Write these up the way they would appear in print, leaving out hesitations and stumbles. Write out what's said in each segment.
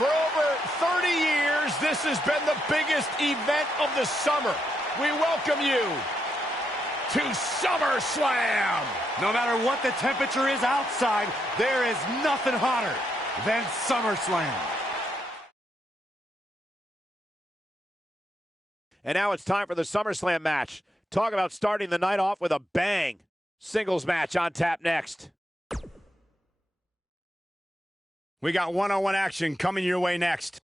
For over 30 years, this has been the biggest event of the summer. We welcome you to SummerSlam. No matter what the temperature is outside, there is nothing hotter than SummerSlam. And now it's time for the SummerSlam match. Talk about starting the night off with a bang. Singles match on tap next. We got one-on-one action coming your way next.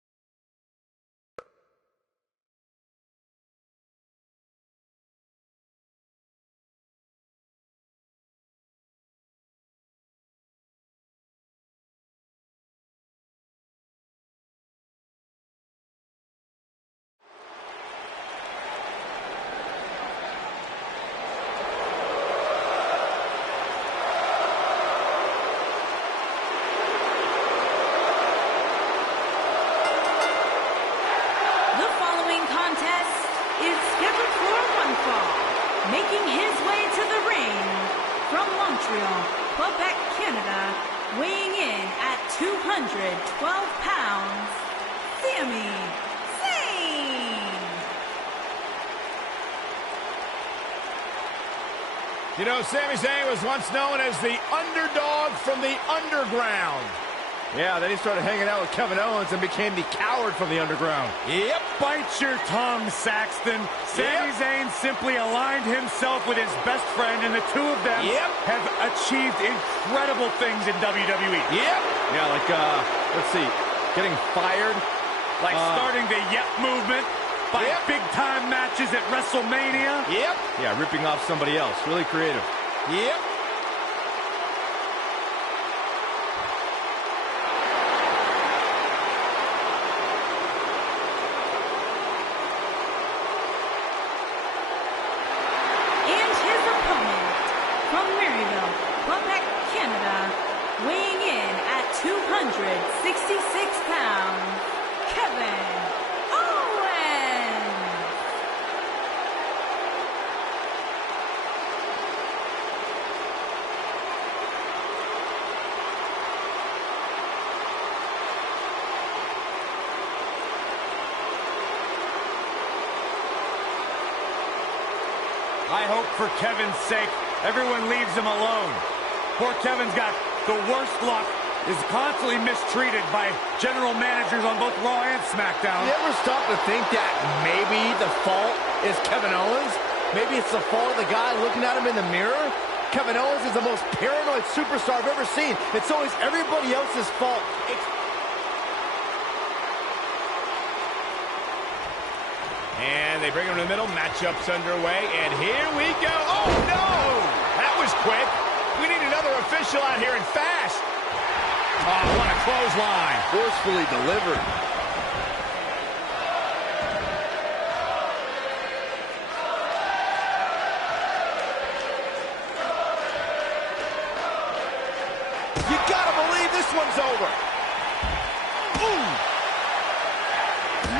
Making his way to the ring from Montreal, Quebec, Canada, weighing in at 212 pounds, Sami Zayn. You know, Sami Zayn was once known as the underdog from the underground. Yeah, then he started hanging out with Kevin Owens and became the coward from the underground. Yep, bite your tongue, Saxton. Sami Zayn simply aligned himself with his best friend, and the two of them have achieved incredible things in WWE. Yeah, like, let's see, getting fired. Like starting the Yep movement by big-time matches at WrestleMania. Yeah, ripping off somebody else. Really creative. From Maryville, Quebec, Canada, weighing in at 266 pounds, Kevin Owens. I hope for Kevin's sake everyone leaves him alone. Poor Kevin's got the worst luck, is constantly mistreated by general managers on both Raw and SmackDown. You ever stop to think that maybe the fault is Kevin Owens? Maybe it's the fault of the guy looking at him in the mirror? Kevin Owens is the most paranoid superstar I've ever seen, and so is everybody else's fault. And they bring him to the middle. Matchup's underway. And here we go. Oh, no! That was quick. We need another official out here and fast. Oh, what a clothesline. Forcefully delivered. You gotta believe this one's over. Ooh!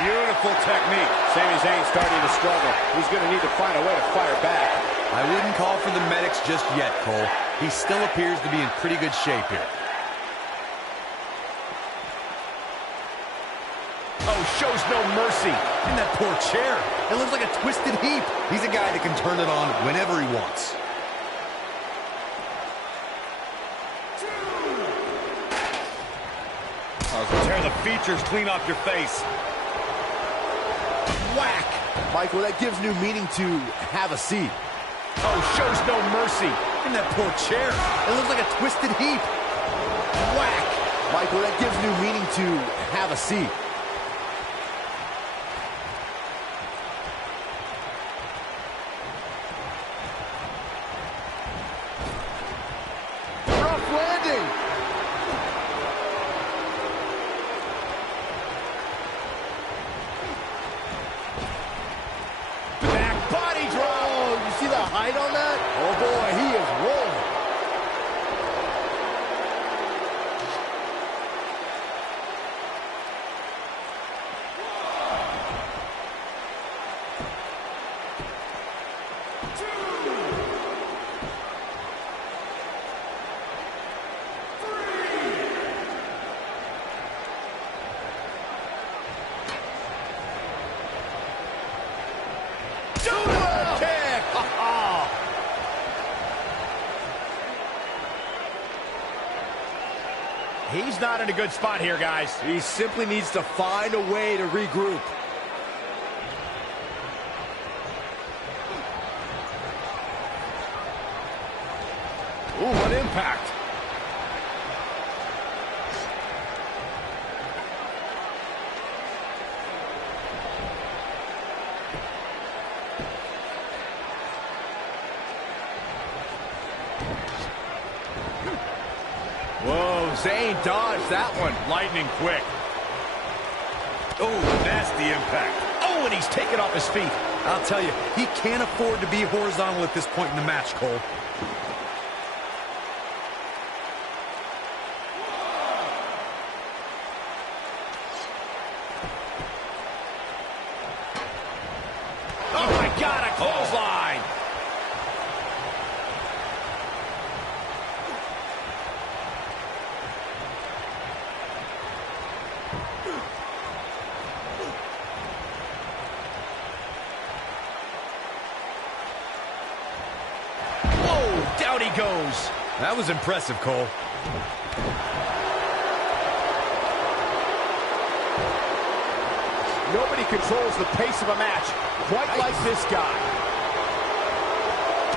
Beautiful technique. Sami Zayn starting to struggle. He's going to need to find a way to fire back. I wouldn't call for the medics just yet, Cole. He still appears to be in pretty good shape here. Oh, shows no mercy. And that poor chair. It looks like a twisted heap. He's a guy that can turn it on whenever he wants. Tear the features clean off your face. Whack! Michael, that gives new meaning to have a seat. Oh, shows no mercy. And that poor chair. It looks like a twisted heap. Whack! Michael, that gives new meaning to have a seat. Rough landing. Height on that? Oh boy, he is rolling. He's not in a good spot here, guys. He simply needs to find a way to regroup. Ooh, what impact. Whoa, Zayn dodged that one. Lightning quick. Oh, nasty impact. Oh, and he's taken off his feet. I'll tell you, he can't afford to be horizontal at this point in the match, Cole. Oh, my God, a clothesline. Whoa, down he goes. That was impressive, Cole. Nobody controls the pace of a match quite like this guy.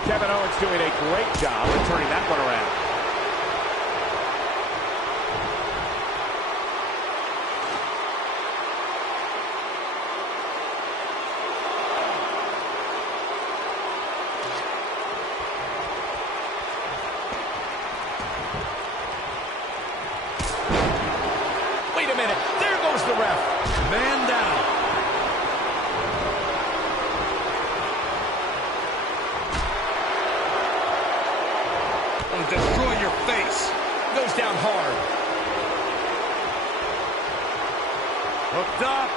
Kevin Owens doing a great job of turning that one around. Wait a minute, there goes the ref. Man down. Gonna destroy your face. Goes down hard. Hooked up.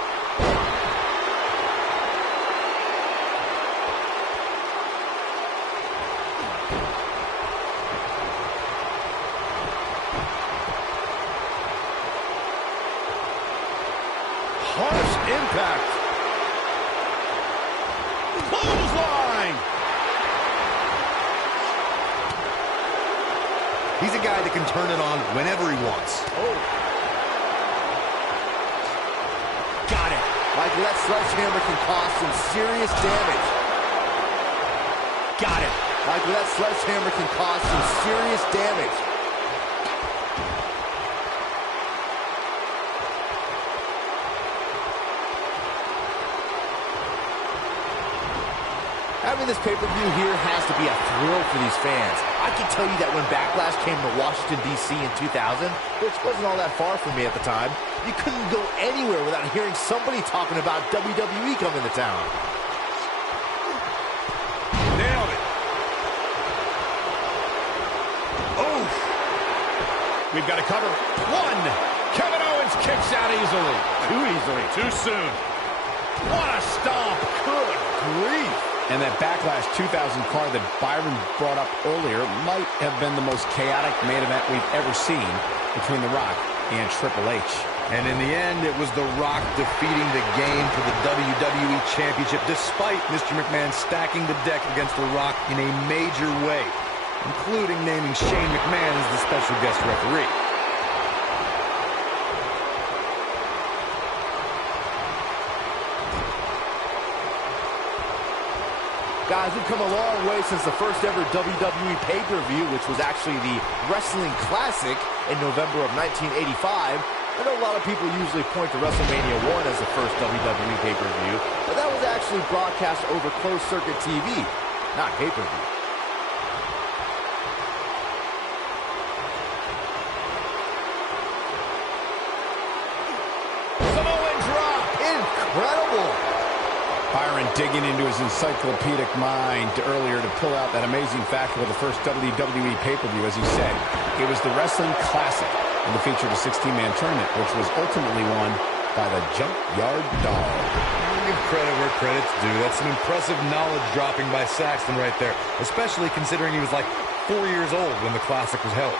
Harsh impact. Clothesline. He's a guy that can turn it on whenever he wants. Oh. Got it. Michael, that sledgehammer can cause some serious damage. Got it. Michael, that sledgehammer can cause some serious damage. Having this pay-per-view here has to be a thrill for these fans. I can tell you that when Backlash came to Washington, D.C. in 2000, which wasn't all that far from me at the time, you couldn't go anywhere without hearing somebody talking about WWE coming to town. Nailed it. Oh. We've got to cover. One. Kevin Owens kicks out easily. Too easily. Too soon. What a stomp. Good grief. And that Backlash 2000 card that Byron brought up earlier might have been the most chaotic main event we've ever seen between The Rock and Triple H. And in the end, it was The Rock defeating the game for the WWE Championship, despite Mr. McMahon stacking the deck against The Rock in a major way, including naming Shane McMahon as the special guest referee. Guys, we've come a long way since the first ever WWE pay-per-view, which was actually the Wrestling Classic in November of 1985. I know a lot of people usually point to WrestleMania 1 as the first WWE pay-per-view, but that was actually broadcast over closed-circuit TV, not pay-per-view. Samoan drop. Incredible! Byron digging into his encyclopedic mind earlier to pull out that amazing fact of the first WWE pay-per-view. As he said, it was the Wrestling Classic, and it featured a 16-man tournament, which was ultimately won by the Junkyard Dog. I'll give credit where credit's due. That's some impressive knowledge dropping by Saxton right there, especially considering he was like 4 years old when the Classic was held.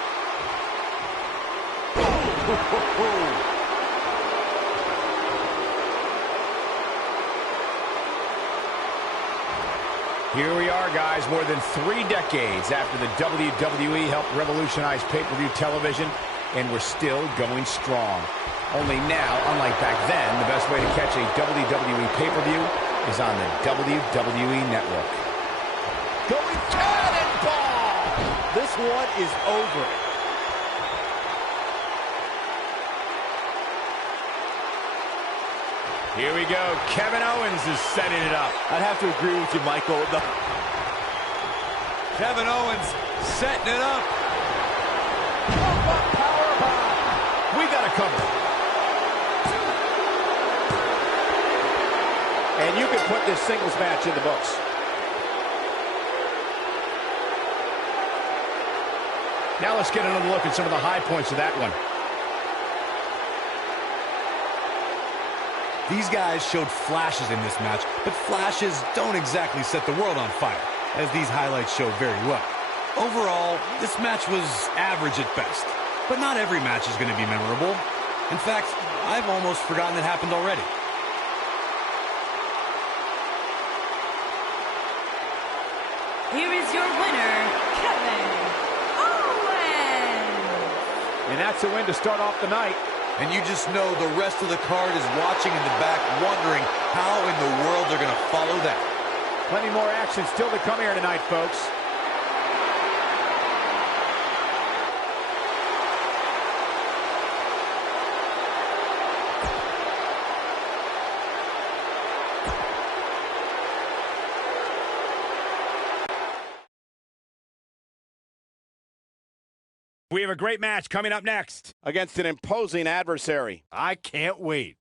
Here we are, guys, more than 3 decades after the WWE helped revolutionize pay-per-view television. and we're still going strong. Only now, unlike back then, the best way to catch a WWE pay-per-view is on the WWE Network. Going cannonball! This one is over. Here we go. Kevin Owens is setting it up. I'd have to agree with you, Michael. Kevin Owens setting it up. Powerbomb. We got a cover. And you can put this singles match in the books. Now let's get another look at some of the high points of that one. These guys showed flashes in this match, but flashes don't exactly set the world on fire, as these highlights show very well. Overall, this match was average at best, but not every match is going to be memorable. In fact, I've almost forgotten it happened already. Here is your winner, Kevin Owens. And that's a win to start off the night. And you just know the rest of the card is watching in the back, wondering how in the world they're going to follow that. Plenty more action still to come here tonight, folks. We have a great match coming up next. Against an imposing adversary. I can't wait.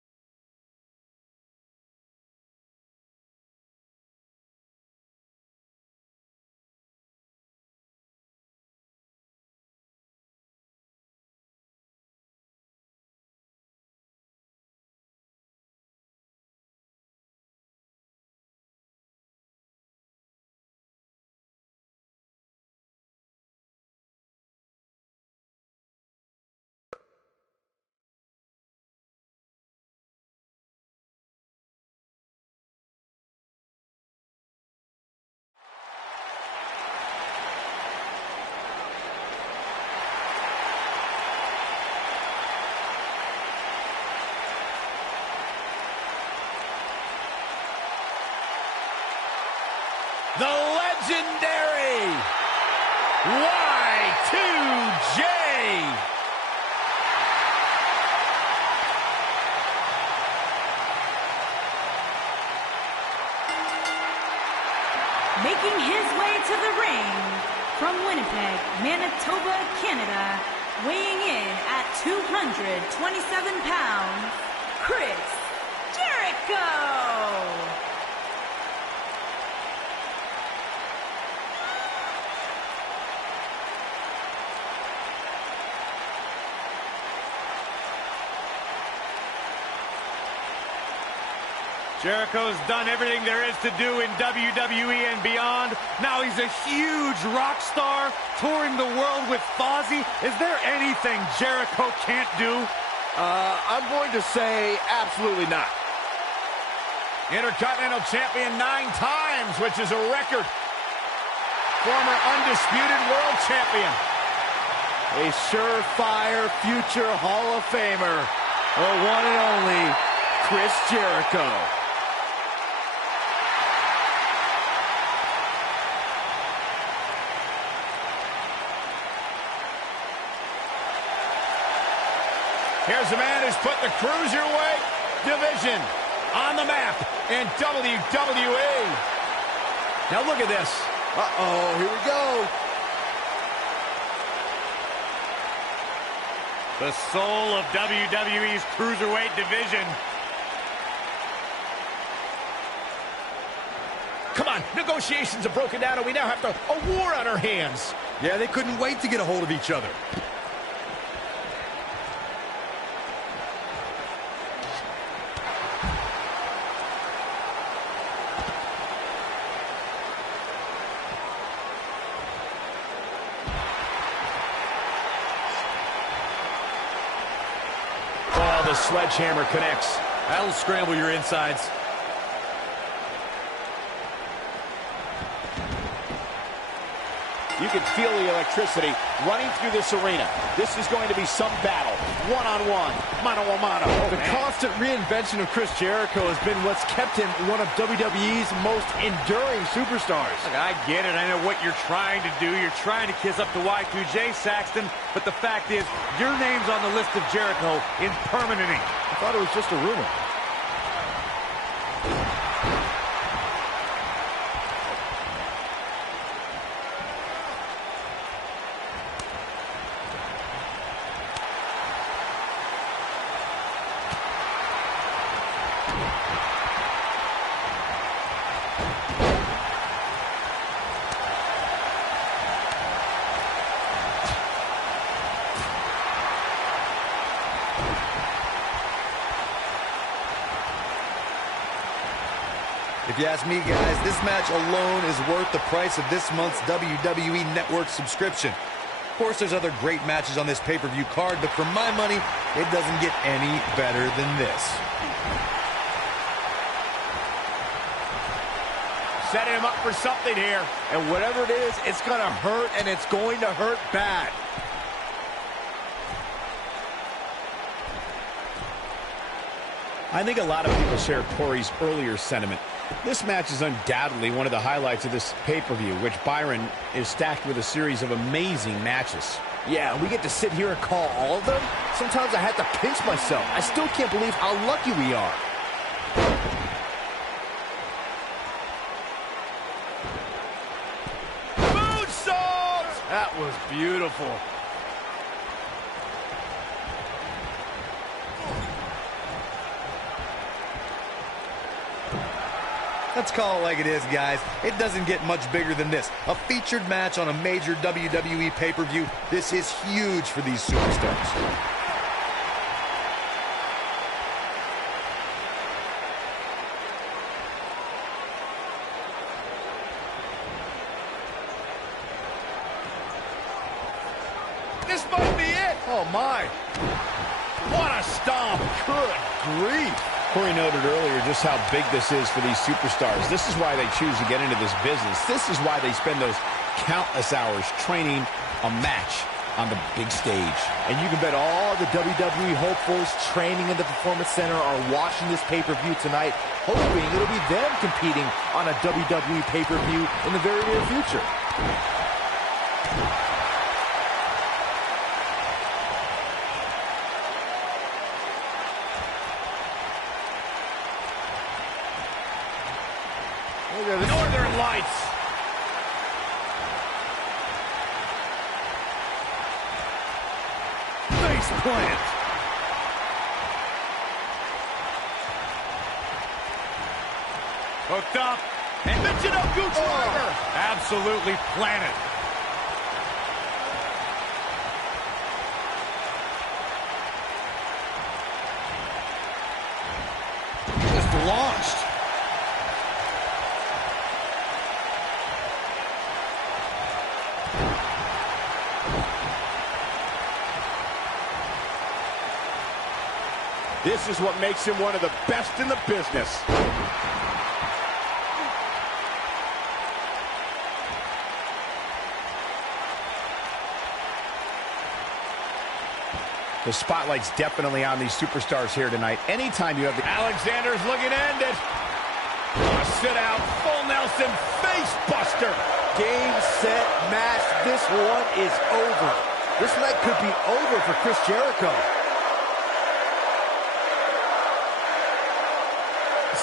The legendary Y2J. Making his way to the ring from Winnipeg, Manitoba, Canada, weighing in at 227 pounds, Chris Jericho. Jericho's done everything there is to do in WWE and beyond. Now he's a huge rock star touring the world with Fozzy. Is there anything Jericho can't do? I'm going to say absolutely not. Intercontinental Champion 9 times, which is a record. Former undisputed world champion. A surefire future Hall of Famer. The one and only Chris Jericho. Here's a man who's put the Cruiserweight division on the map in WWE. Now look at this. Uh-oh, here we go. The soul of WWE's Cruiserweight division. Come on, negotiations have broken down and we now have a war on our hands. Yeah, they couldn't wait to get a hold of each other. The sledgehammer connects. That'll scramble your insides. You You can feel the electricity running through this arena. This is going to be some battle. One-on-one, mano-a-mano. The constant reinvention of Chris Jericho has been what's kept him one of WWE's most enduring superstars. Look, I get it. I know what you're trying to do. You're trying to kiss up to Y2J, Saxton. But the fact is, your name's on the list of Jericho in permanent ink. I thought it was just a rumor. If you ask me, guys, this match alone is worth the price of this month's WWE Network subscription. Of course, there's other great matches on this pay-per-view card, but for my money, it doesn't get any better than this. Setting him up for something here. And whatever it is, it's going to hurt, and it's going to hurt bad. I think a lot of people share Corey's earlier sentiment. This match is undoubtedly one of the highlights of this pay-per-view, which Byron is stacked with a series of amazing matches. Yeah, we get to sit here and call all of them. Sometimes I have to pinch myself. I still can't believe how lucky we are. Moonsault! That was beautiful. Let's call it like it is, guys. It doesn't get much bigger than this. A featured match on a major WWE pay-per-view. This is huge for these superstars. This might be it. Oh, my. What a stomp. Good grief. Corey noted earlier just how big this is for these superstars. This is why they choose to get into this business. This is why they spend those countless hours training a match on the big stage. And you can bet all the WWE hopefuls training in the Performance Center are watching this pay-per-view tonight, hoping it'll be them competing on a WWE pay-per-view in the very near future. Northern Lights. Face plant. Hooked up. And Michinoku driver. Absolutely planted. Just launched. This is what makes him one of the best in the business. The spotlight's definitely on these superstars here tonight. Anytime you have the... Alexander's looking to end it. A sit out, full Nelson, face buster. Game, set, match. This one is over. This night could be over for Chris Jericho.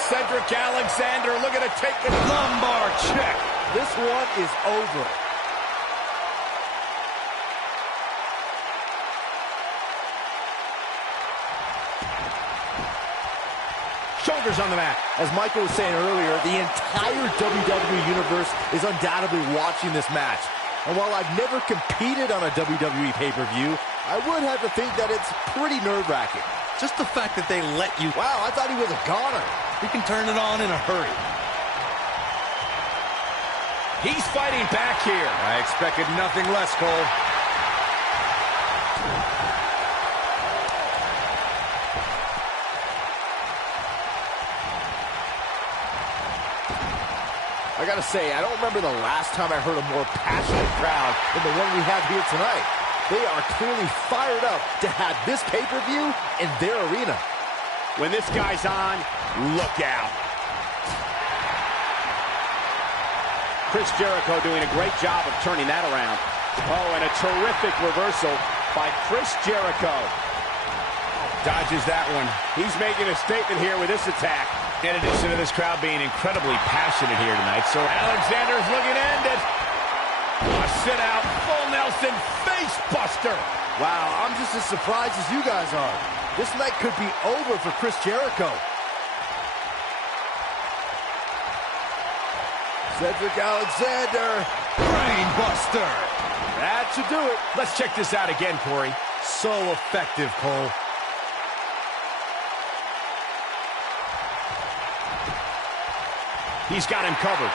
Cedric Alexander looking to take the lumbar check. This one is over. Shoulders on the mat. As Michael was saying earlier, the entire WWE Universe is undoubtedly watching this match. And while I've never competed on a WWE pay-per-view, I would have to think that it's pretty nerve-wracking. Just the fact that they let you... Wow, I thought he was a goner. You can turn it on in a hurry. He's fighting back here. I expected nothing less, Cole. I gotta say, I don't remember the last time I heard a more passionate crowd than the one we have here tonight. They are clearly fired up to have this pay-per-view in their arena. When this guy's on, look out. Chris Jericho doing a great job of turning that around. Oh, and a terrific reversal by Chris Jericho. Dodges that one. He's making a statement here with this attack. In addition to this crowd being incredibly passionate here tonight, so Alexander's looking to end it. A sit-out, full Nelson face buster. Wow, I'm just as surprised as you guys are. This night could be over for Chris Jericho. Cedric Alexander, brain buster. That should do it. Let's check this out again, Corey. So effective, Cole. He's got him covered.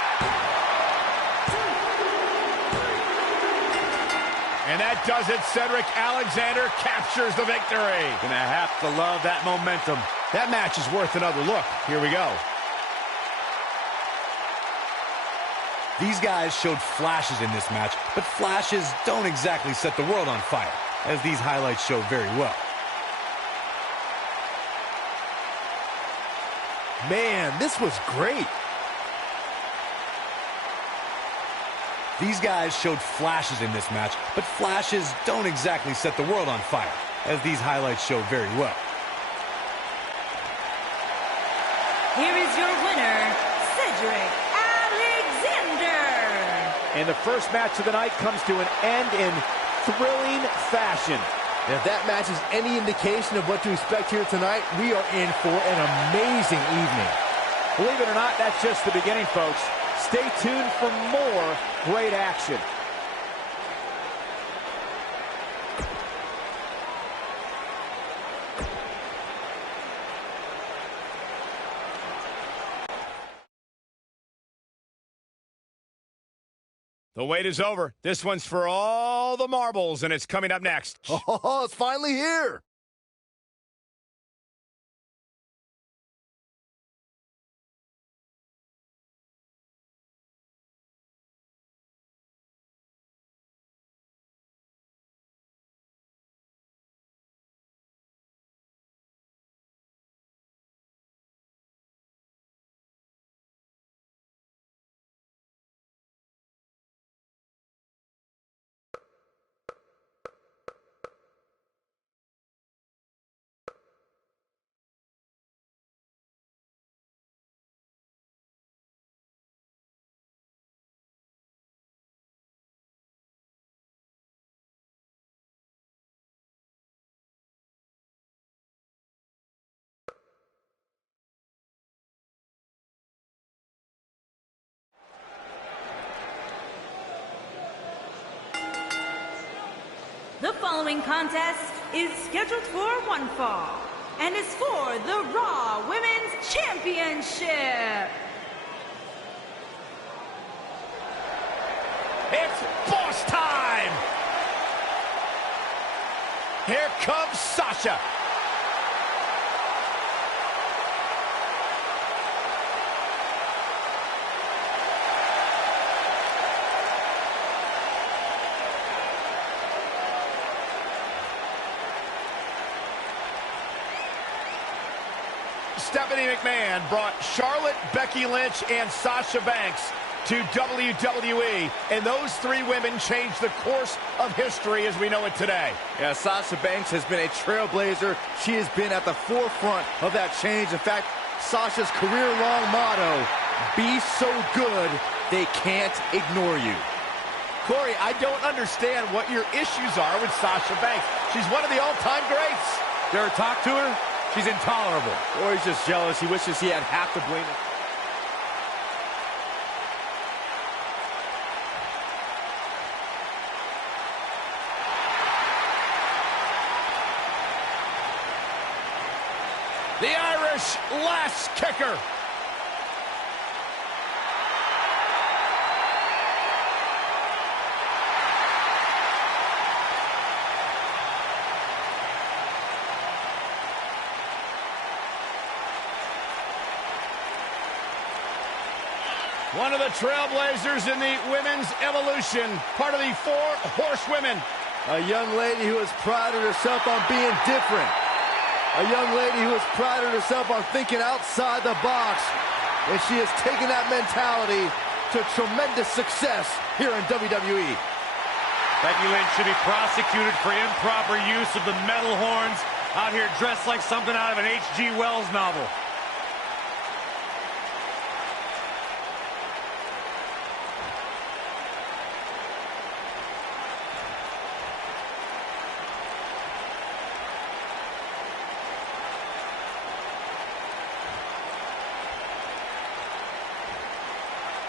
And that does it. Cedric Alexander captures the victory. Gonna have to love that momentum. That match is worth another look. Here we go. These guys showed flashes in this match, but flashes don't exactly set the world on fire, as these highlights show very well. Man, this was great. These guys showed flashes in this match, but flashes don't exactly set the world on fire, as these highlights show very well. Here is your winner, Cedric Alexander. And the first match of the night comes to an end in thrilling fashion. And if that match is any indication of what to expect here tonight, we are in for an amazing evening. Believe it or not, that's just the beginning, folks. Stay tuned for more great action. The wait is over. This one's for all the marbles, and it's coming up next. Oh, it's finally here. The following contest is scheduled for one fall and is for the Raw Women's Championship. It's boss time! Here comes Sasha. Stephanie McMahon brought Charlotte, Becky Lynch, and Sasha Banks to WWE, and those three women changed the course of history as we know it today. Yeah, Sasha Banks has been a trailblazer. She has been at the forefront of that change. In fact, Sasha's career-long motto, be so good, they can't ignore you. Corey, I don't understand what your issues are with Sasha Banks. She's one of the all-time greats. You ever talk to her? She's intolerable. Or he's just jealous. He wishes he had half the blame. The Irish last kicker. One of the trailblazers in the women's evolution, part of the 4 horsewomen. A young lady who has prided herself on being different. A young lady who has prided herself on thinking outside the box. And she has taken that mentality to tremendous success here in WWE. Becky Lynch should be prosecuted for improper use of the metal horns, out here dressed like something out of an H.G. Wells novel.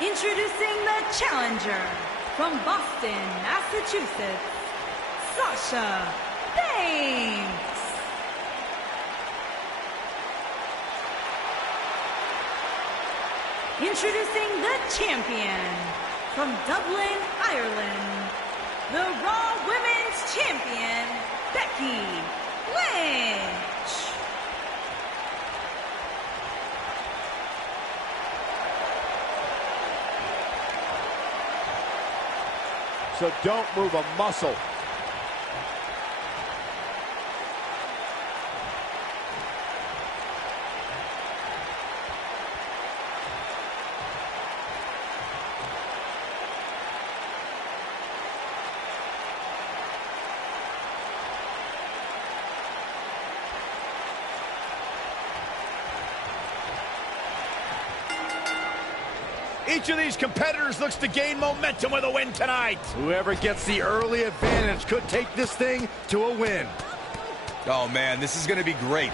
Introducing the challenger from Boston, Massachusetts, Sasha Banks. Introducing the champion from Dublin, Ireland, the Raw Women's Champion, Becky Lynch. So don't move a muscle. Each of these competitors looks to gain momentum with a win tonight. Whoever gets the early advantage could take this thing to a win. Oh, man, this is going to be great.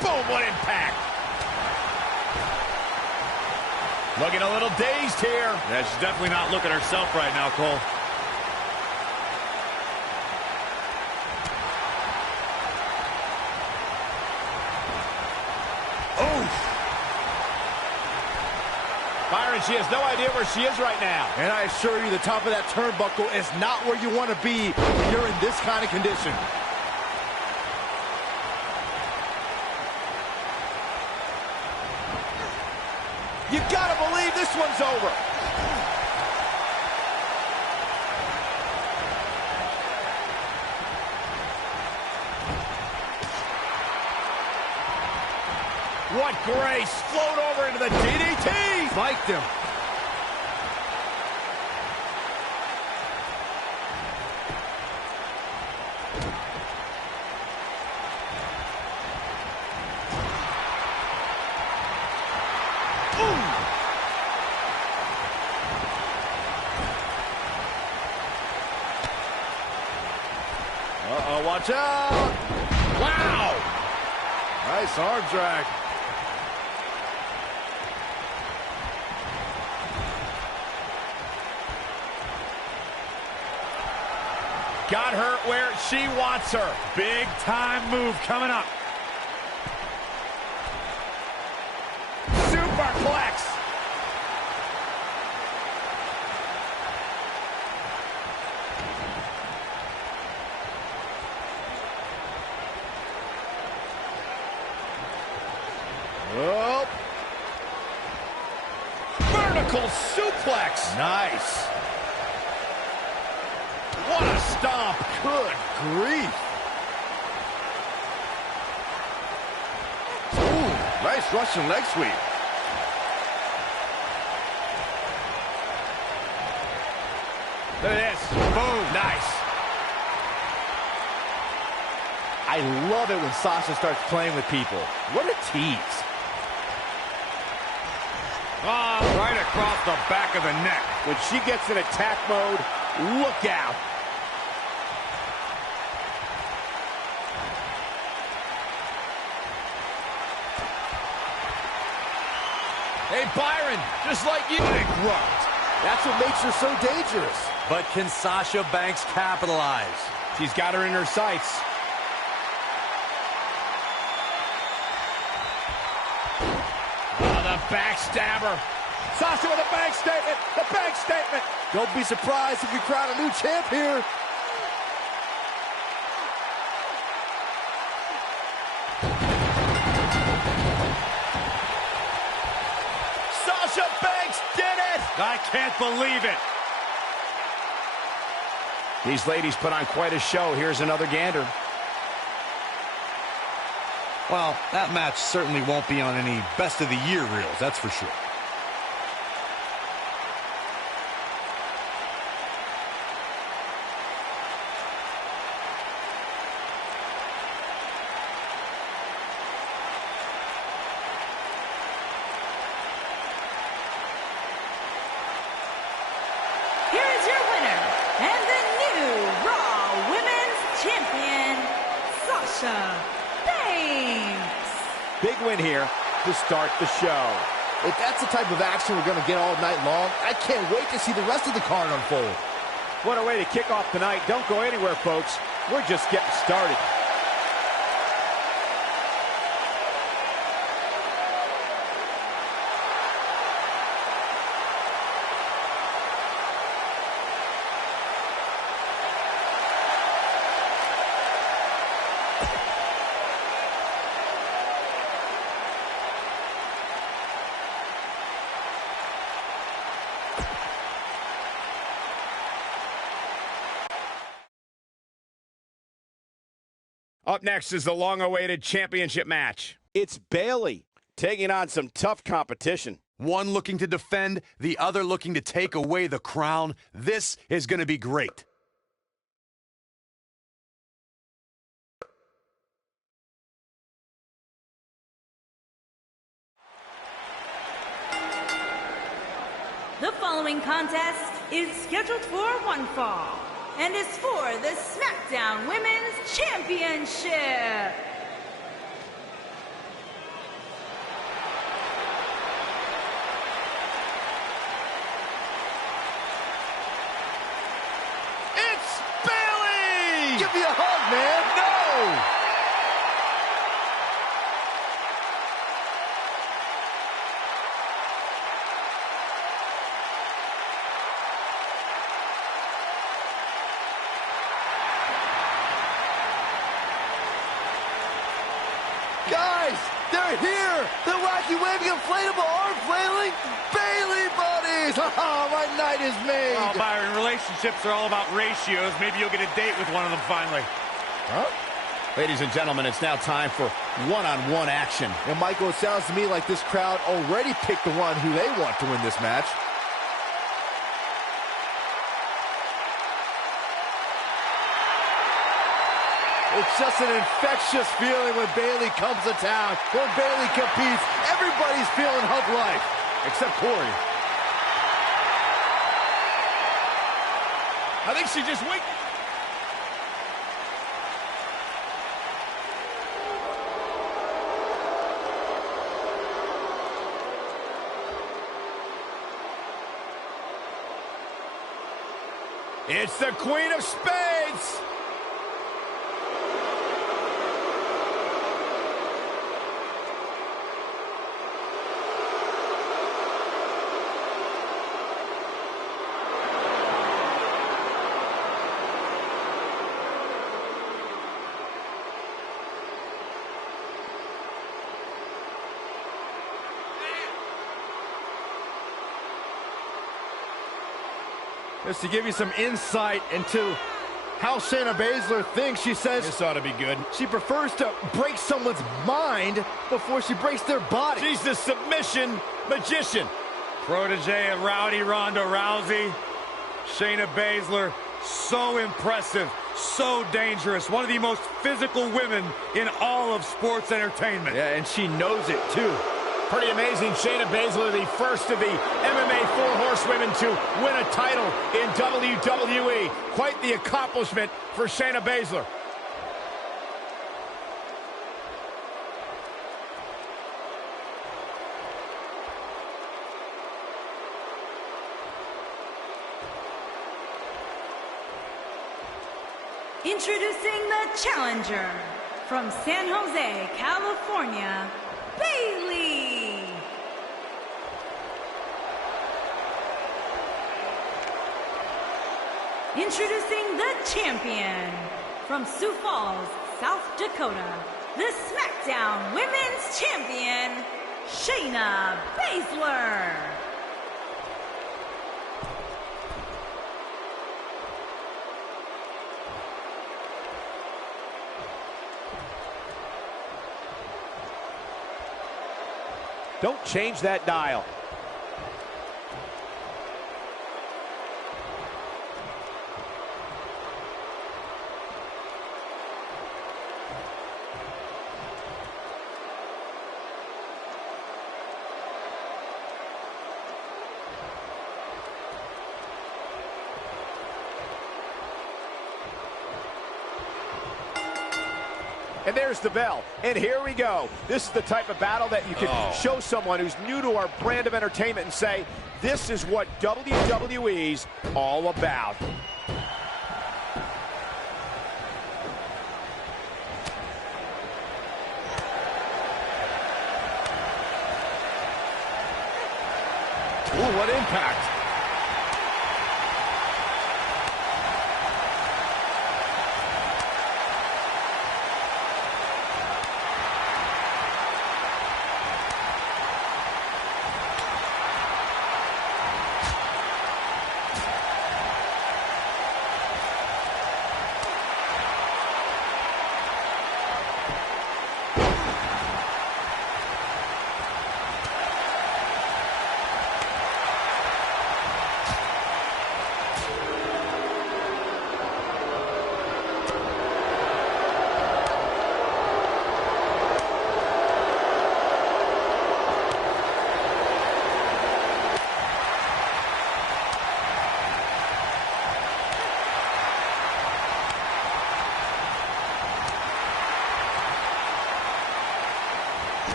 Boom, what impact. Looking a little dazed here. Yeah, she's definitely not looking herself right now, Cole. Byron, she has no idea where she is right now. And I assure you, the top of that turnbuckle is not where you want to be when you're in this kind of condition. You gotta believe this one's over. What grace! Float over into the DDT! Spiked him. Uh-oh, watch out! Wow! Nice arm drag. Got her where she wants her. Big time move coming up. Superplex. Oh. Vertical suplex. Nice. What a stomp. Good grief. Ooh, nice Russian leg sweep. Look at this. Boom. Nice. I love it when Sasha starts playing with people. What a tease. Right across the back of the neck. When she gets in attack mode, look out. Hey, Byron, just like you. Bankrupt. That's what makes her so dangerous. But can Sasha Banks capitalize? She's got her in her sights. Oh, the backstabber. Sasha with a bank statement. The bank statement. Don't be surprised if we crown a new champ here. Sasha Banks did it! I can't believe it. These ladies put on quite a show. Here's another gander. Well, that match certainly won't be on any best of the year reels, that's for sure. Here is your winner, and the new Raw Women's Champion, Sasha Banks. Big win here to start the show. If that's the type of action we're going to get all night long, I can't wait to see the rest of the card unfold. What a way to kick off the night. Don't go anywhere, folks. We're just getting started. Up next is the long-awaited championship match. It's Bayley taking on some tough competition. One looking to defend, the other looking to take away the crown. This is going to be great. The following contest is scheduled for one fall and is for the SmackDown Women's Championship. It's Bayley! Give me a hug, man. No! Guys, they're here! The wacky waving inflatable arm flailing Bayley buddies! Oh, my night is made! Well, Byron, relationships are all about ratios. Maybe you'll get a date with one of them finally. Huh? Ladies and gentlemen, it's now time for one-on-one action. And Michael, it sounds to me like this crowd already picked the one who they want to win this match. It's just an infectious feeling when Bayley comes to town. When Bayley competes, everybody's feeling hug life. Except Corey. I think she just winked. It's the Queen of Spades. Just to give you some insight into how Shayna Baszler thinks, she says This ought to be good. she prefers to break someone's mind before she breaks their body. She's the submission magician. Protege of Rowdy Ronda Rousey. Shayna Baszler, so impressive, so dangerous. One of the most physical women in all of sports entertainment. Yeah, and she knows it too. Pretty amazing. Shayna Baszler, the first of the MMA Four Horsewomen to win a title in WWE. Quite the accomplishment for Shayna Baszler. Introducing the challenger from San Jose, California, Bayley. Introducing the champion from Sioux Falls, South Dakota, the SmackDown Women's Champion, Shayna Baszler. Don't change that dial. And there's the bell. And here we go. This is the type of battle that you can show someone who's new to our brand of entertainment and say, this is what WWE's all about. Ooh, what impact.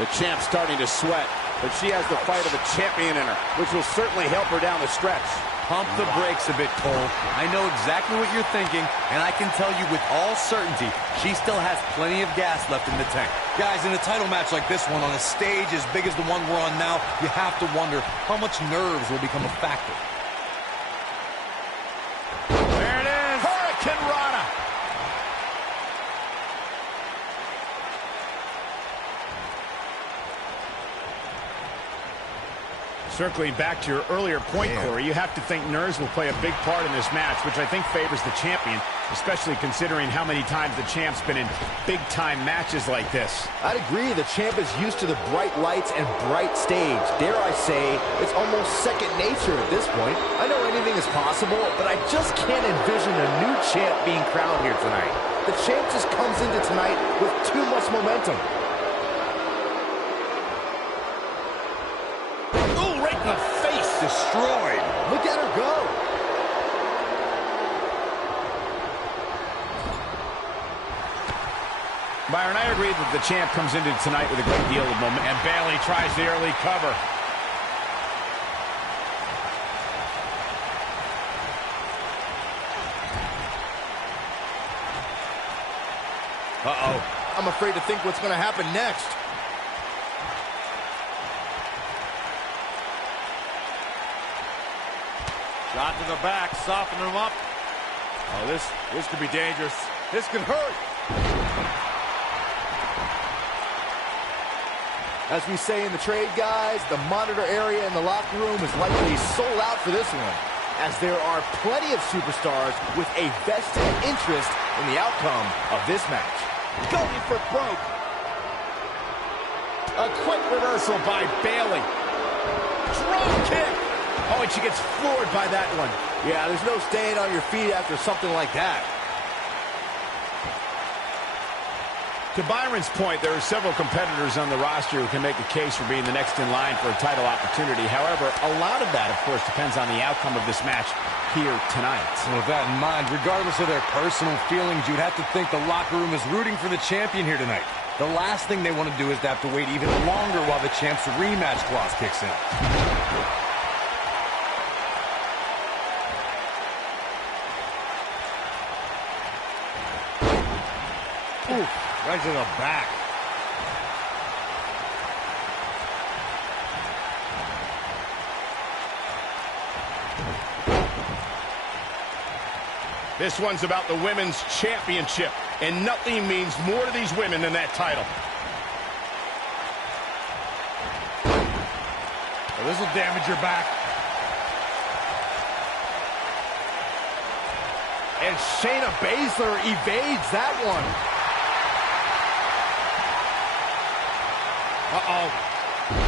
The champ's starting to sweat, but she has the fight of a champion in her, which will certainly help her down the stretch. Pump the brakes a bit, Cole. I know exactly what you're thinking, and I can tell you with all certainty, she still has plenty of gas left in the tank. Guys, in a title match like this one, on a stage as big as the one we're on now, you have to wonder how much nerves will become a factor. There it is. Hurricane Rana. Circling back to your earlier point, Corey, you have to think nerves will play a big part in this match, which I think favors the champion, especially considering how many times the champ's been in big-time matches like this. I'd agree. The champ is used to the bright lights and bright stage. Dare I say, it's almost second nature at this point. I know anything is possible, but I just can't envision a new champ being crowned here tonight. The champ just comes into tonight with too much momentum. The face destroyed. Look at her go. Byron, I agree that the champ comes into tonight with a great deal of momentum. And Bayley tries the early cover. Uh-oh. I'm afraid to think what's going to happen next. Shot to the back, softening him up. Oh, this could be dangerous. This could hurt. As we say in the trade, guys, the monitor area in the locker room is likely sold out for this one, as there are plenty of superstars with a vested interest in the outcome of this match. Going for broke. A quick reversal by Bayley. Drop kick. Oh, and she gets floored by that one. Yeah, there's no staying on your feet after something like that. To Byron's point, there are several competitors on the roster who can make a case for being the next in line for a title opportunity. However, a lot of that, of course, depends on the outcome of this match here tonight. And with that in mind, regardless of their personal feelings, you'd have to think the locker room is rooting for the champion here tonight. The last thing they want to do is to have to wait even longer while the champ's rematch clause kicks in. Ooh, right to the back. This one's about the women's championship, and nothing means more to these women than that title. Well, this will damage your back. And Shayna Baszler evades that one. Uh-oh.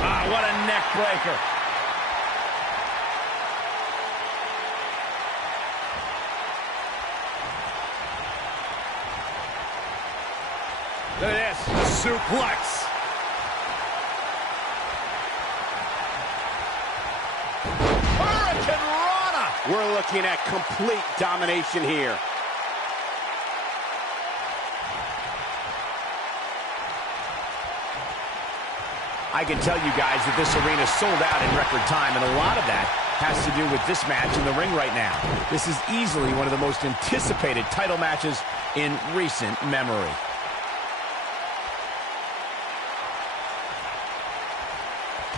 Ah, what a neck breaker. Look at this. Suplex. Hurricane Rana. We're looking at complete domination here. I can tell you guys that this arena sold out in record time, and a lot of that has to do with this match in the ring right now. This is easily one of the most anticipated title matches in recent memory.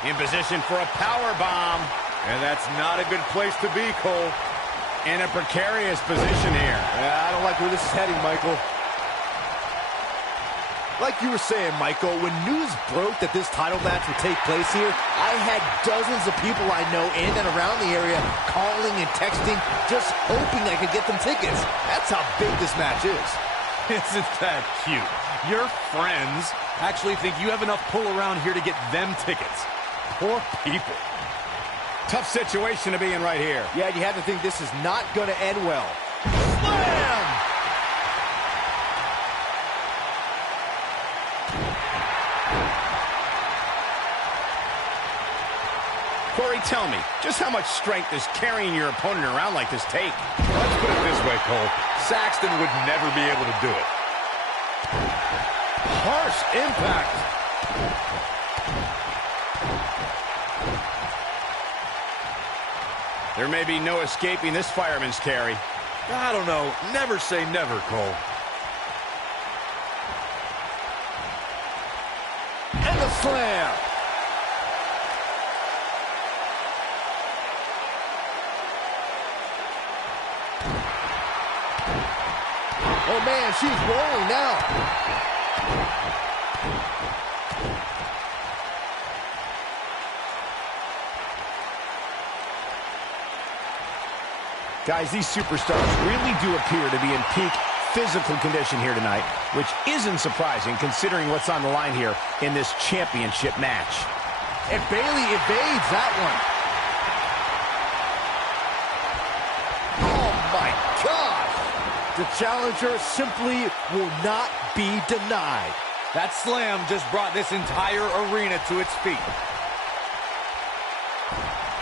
In position for a power bomb. And that's not a good place to be, Cole. In a precarious position here. Yeah, I don't like where this is heading, Michael. Like you were saying, Michael, when news broke that this title match would take place here, I had dozens of people I know in and around the area calling and texting, just hoping I could get them tickets. That's how big this match is. Isn't that cute? Your friends actually think you have enough pull around here to get them tickets. Poor people. Tough situation to be in right here. Yeah, you have to think this is not going to end well. Slam! Corey, tell me, just how much strength does carrying your opponent around like this take? Let's put it this way, Cole. Saxton would never be able to do it. Harsh impact. There may be no escaping this fireman's carry. I don't know. Never say never, Cole. And the slam! Oh, man, she's rolling now. Guys, these superstars really do appear to be in peak physical condition here tonight, which isn't surprising considering what's on the line here in this championship match. And Bayley evades that one. Oh, my gosh. The challenger simply will not be denied. That slam just brought this entire arena to its feet.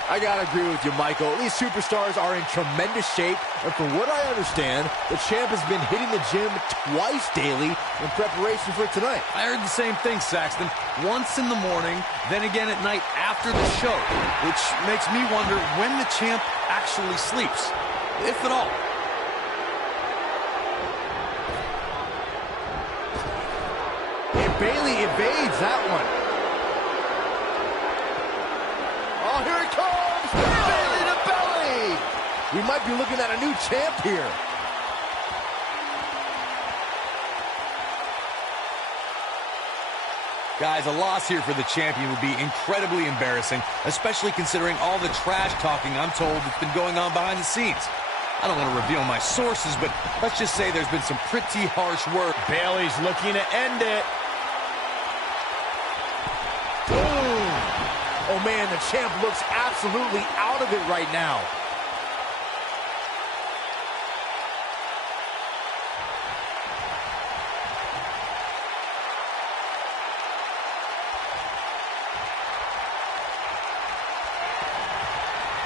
I gotta agree with you, Michael. These superstars are in tremendous shape, and from what I understand, the champ has been hitting the gym twice daily in preparation for tonight. I heard the same thing, Saxton. Once in the morning, then again at night after the show, which makes me wonder when the champ actually sleeps, if at all. And Bayley evades that one. Oh, here it comes! Belly to belly! We might be looking at a new champ here. Guys, a loss here for the champion would be incredibly embarrassing, especially considering all the trash talking I'm told that's been going on behind the scenes. I don't want to reveal my sources, but let's just say there's been some pretty harsh work. Bayley's looking to end it. Boom! Oh, man, the champ looks absolutely out of it right now.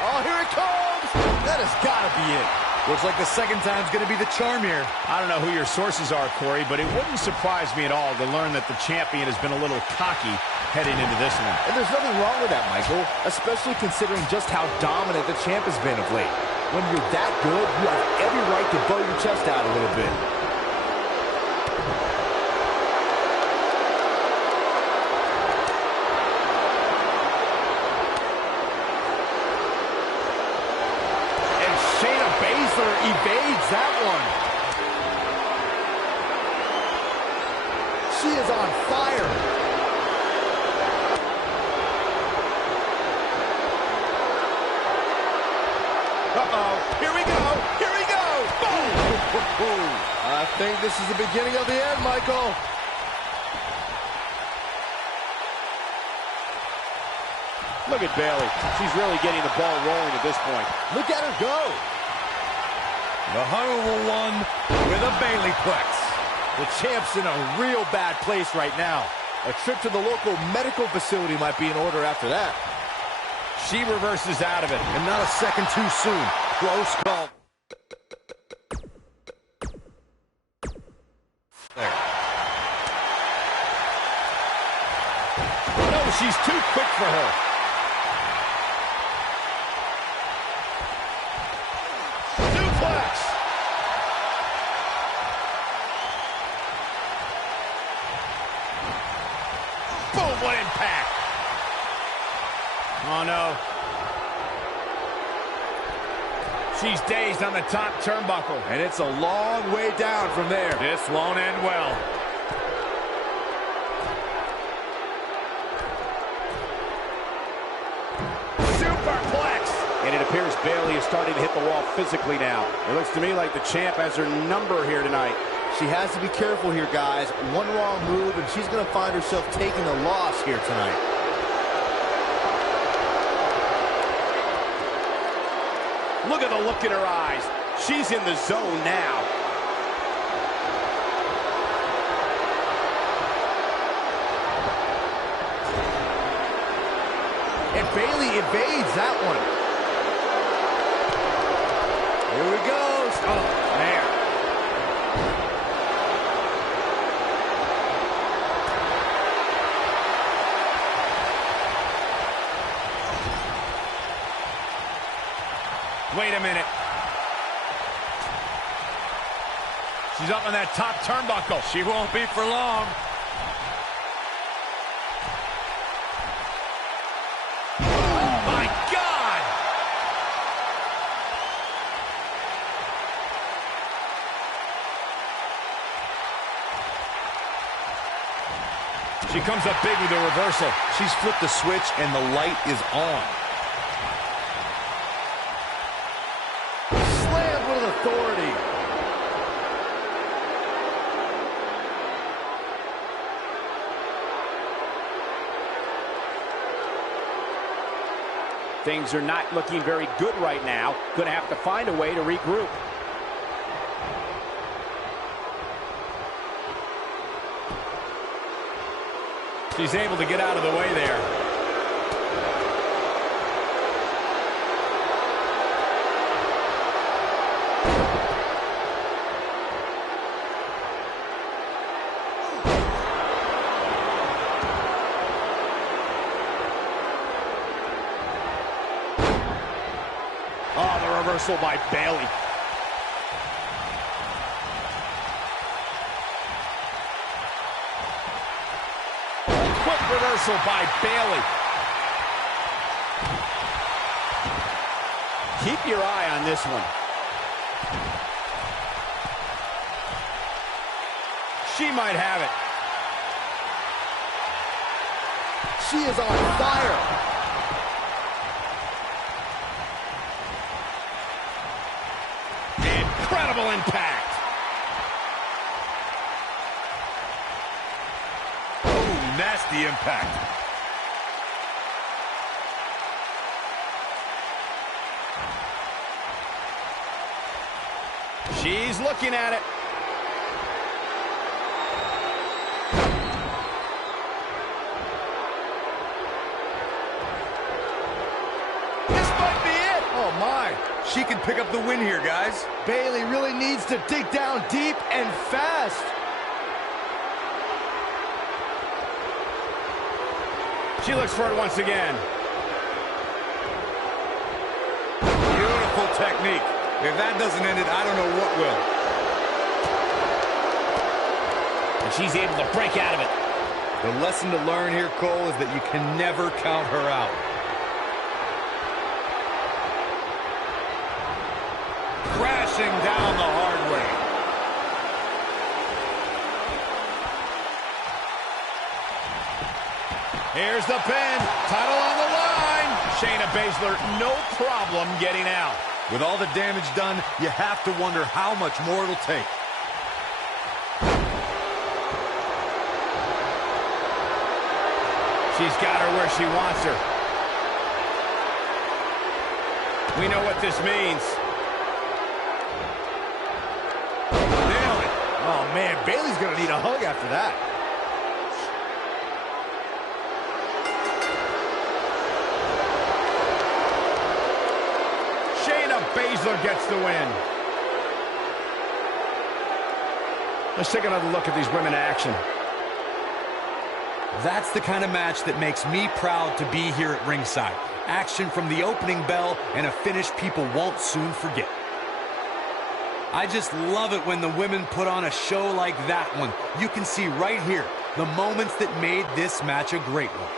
Oh, here it comes! That has got to be it. Looks like the second time's going to be the charm here. I don't know who your sources are, Corey, but it wouldn't surprise me at all to learn that the champion has been a little cocky heading into this one. And there's nothing wrong with that, Michael, especially considering just how dominant the champ has been of late. When you're that good, you have every right to blow your chest out a little bit. Evades evades that one. She is on fire. Uh-oh. Here we go. Here we go. Boom. I think this is the beginning of the end, Michael. Look at Bayley. She's really getting the ball rolling at this point. Look at her go. The Honorable One with a Bayleyplex. The champ's in a real bad place right now. A trip to the local medical facility might be in order after that. She reverses out of it. And not a second too soon. Close call. There. No, she's too quick for her. Suplex. Boom, what impact. Oh, no. She's dazed on the top turnbuckle. And it's a long way down from there. This won't end well. And it appears Bayley is starting to hit the wall physically now. It looks to me like the champ has her number here tonight. She has to be careful here, guys. One wrong move, and she's going to find herself taking a loss here tonight. Look at the look in her eyes. She's in the zone now. And Bayley evades that one. Here we go. Oh, man. Wait a minute. She's up on that top turnbuckle. She won't be for long. Oh, my God! She comes up big with a reversal. She's flipped the switch and the light is on. Slammed with authority. Things are not looking very good right now. Going to have to find a way to regroup. She's able to get out of the way there. Oh, the reversal by Bayley. Quick reversal by Bayley. Keep your eye on this one. She might have it. She is on fire. Incredible impact. Oh, nasty impact. She's looking at it. This might be it. Oh, my. She can pick up the win here, guys. Bayley really needs to dig down deep and fast. She looks for it once again. Beautiful technique. If that doesn't end it, I don't know what will. And she's able to break out of it. The lesson to learn here, Cole, is that you can never count her out. Crashing down the Here's the pin. Title on the line. Shayna Baszler, no problem getting out. With all the damage done, you have to wonder how much more it'll take. She's got her where she wants her. We know what this means. Nailed it. Oh, man, Bayley's going to need a hug after that. Shayna Baszler gets the win. Let's take another look at these women in action. That's the kind of match that makes me proud to be here at ringside. Action from the opening bell and a finish people won't soon forget. I just love it when the women put on a show like that one. You can see right here the moments that made this match a great one.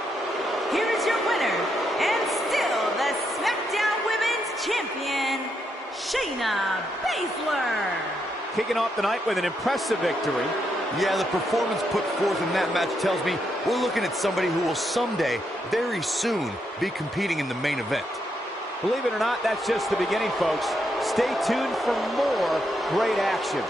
Here is your winner, and still the SmackDown Women's Champion, Shayna Baszler. Kicking off the night with an impressive victory. Yeah, the performance put forth in that match tells me we're looking at somebody who will someday, very soon, be competing in the main event. Believe it or not, that's just the beginning, folks. Stay tuned for more great action.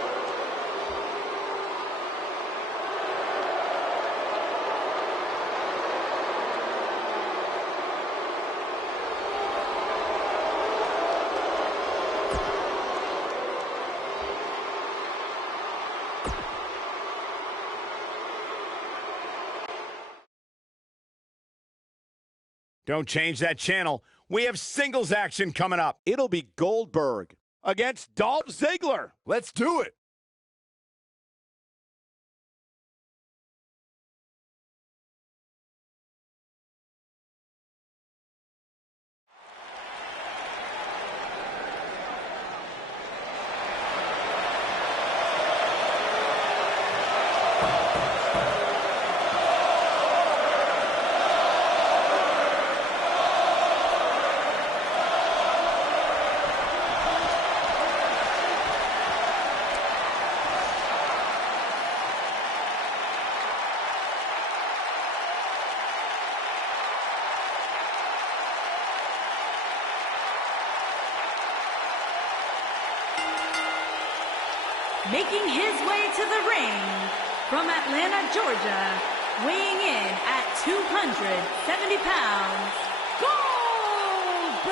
Don't change that channel. We have singles action coming up. It'll be Goldberg against Dolph Ziggler. Let's do it. Making his way to the ring from Atlanta, Georgia, weighing in at 270 pounds, Goldberg!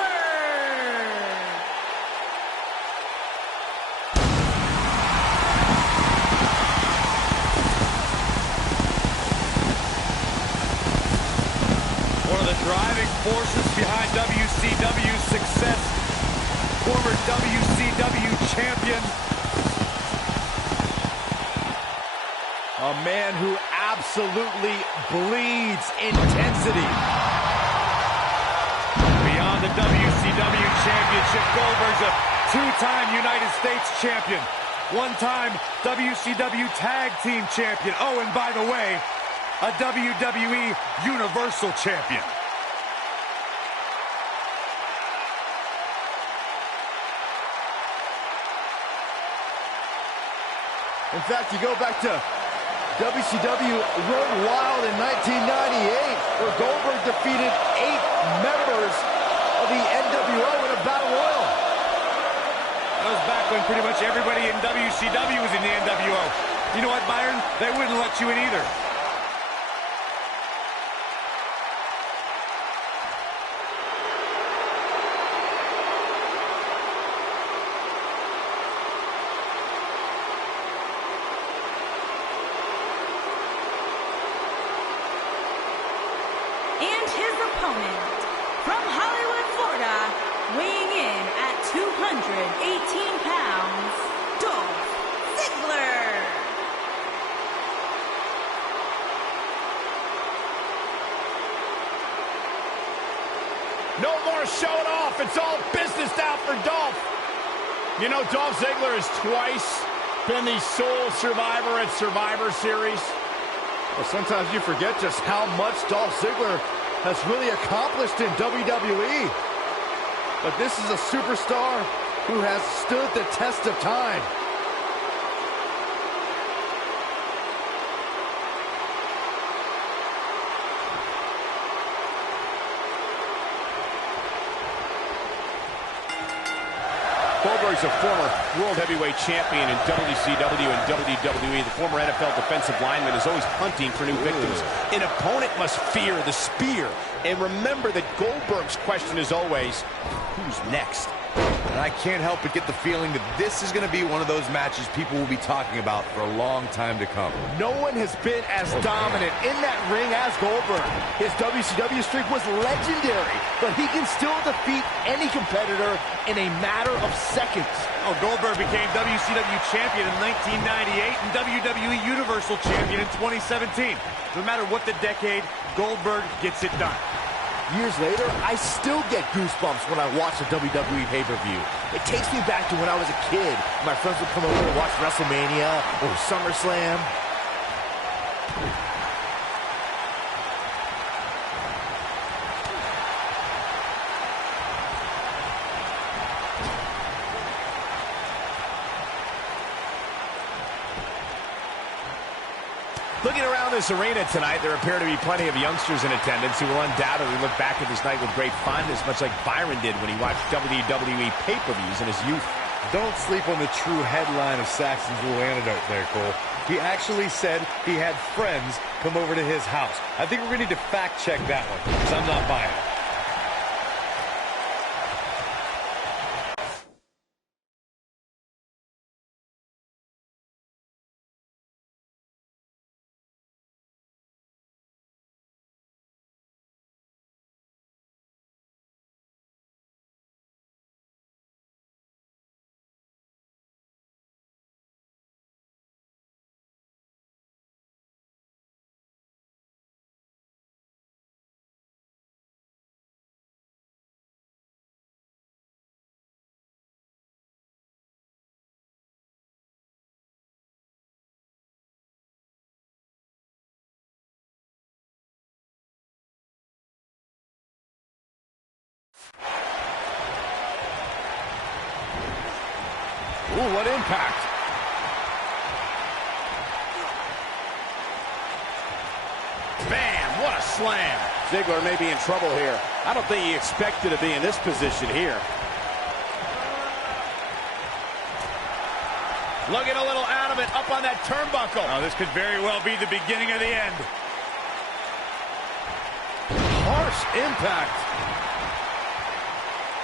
One of the driving forces behind WCW's success, former WCW champion. A man who absolutely bleeds intensity. Beyond the WCW championship, Goldberg's a two-time United States champion, one-time WCW Tag Team champion. Oh, and by the way, a WWE Universal champion. In fact, you go back to WCW Road Wild in 1998, where Goldberg defeated 8 members of the NWO in a battle royal. That was back when pretty much everybody in WCW was in the NWO. You know what, Byron? They wouldn't let you in either. And his opponent, from Hollywood, Florida, weighing in at 218 pounds, Dolph Ziggler. No more showing off. It's all business now for Dolph. You know, Dolph Ziggler has twice been the sole survivor at Survivor Series. Well, sometimes you forget just how much Dolph Ziggler has really accomplished in WWE. But this is a superstar who has stood the test of time. Goldberg's a former World Heavyweight Champion in WCW and WWE. The former NFL defensive lineman is always hunting for new victims. An opponent must fear the spear. And remember that Goldberg's question is always, who's next? And I can't help but get the feeling that this is going to be one of those matches people will be talking about for a long time to come. No one has been as dominant in that ring as Goldberg. His WCW streak was legendary, but he can still defeat any competitor in a matter of seconds. Oh, Goldberg became WCW champion in 1998 and WWE Universal champion in 2017. No matter what the decade, Goldberg gets it done. Years later, I still get goosebumps when I watch a WWE pay-per-view. It takes me back to when I was a kid. My friends would come over and watch WrestleMania or SummerSlam. Looking around this arena tonight, there appear to be plenty of youngsters in attendance who will undoubtedly look back at this night with great fondness, much like Byron did when he watched WWE pay-per-views in his youth. Don't sleep on the true headline of Saxton's little anecdote there, Cole. He actually said he had friends come over to his house. I think we're going to need to fact-check that one, because I'm not buying it. Ooh, what impact. Bam, what a slam. Ziggler may be in trouble here. I don't think he expected to be in this position here. Looking a little out of it, up on that turnbuckle. Oh, this could very well be the beginning of the end. Harsh impact.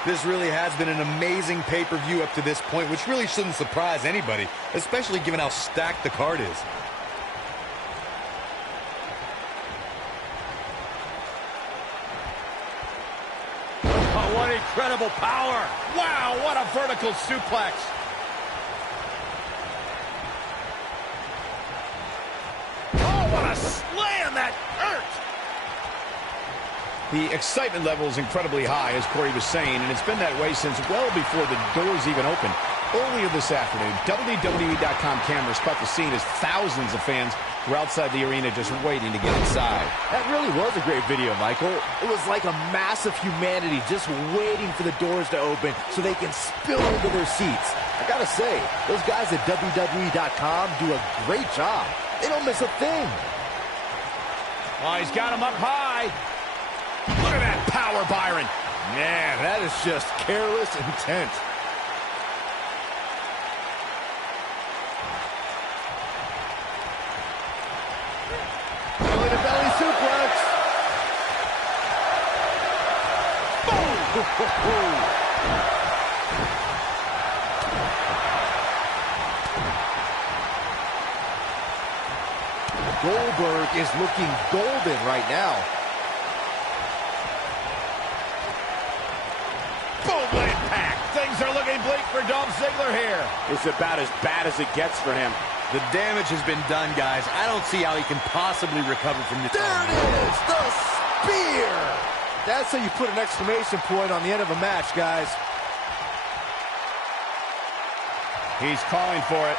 This really has been an amazing pay-per-view up to this point, which really shouldn't surprise anybody, especially given how stacked the card is. Oh, what incredible power. Wow, what a vertical suplex. Oh, what a slam that hurt. The excitement level is incredibly high, as Corey was saying, and it's been that way since well before the doors even opened. Earlier this afternoon, WWE.com cameras caught the scene as thousands of fans were outside the arena just waiting to get inside. That really was a great video, Michael. It was like a mass of humanity just waiting for the doors to open so they can spill into their seats. I gotta say, those guys at WWE.com do a great job. They don't miss a thing. Oh, he's got him up high. Look at that power, Byron. Man, that is just careless intent. Belly to belly suplex. Boom! Goldberg is looking golden right now. Boom, impact. Things are looking bleak for Dolph Ziggler here. It's about as bad as it gets for him. The damage has been done, guys. I don't see how he can possibly recover from this. There it is, the spear. That's how you put an exclamation point on the end of a match, guys. He's calling for it.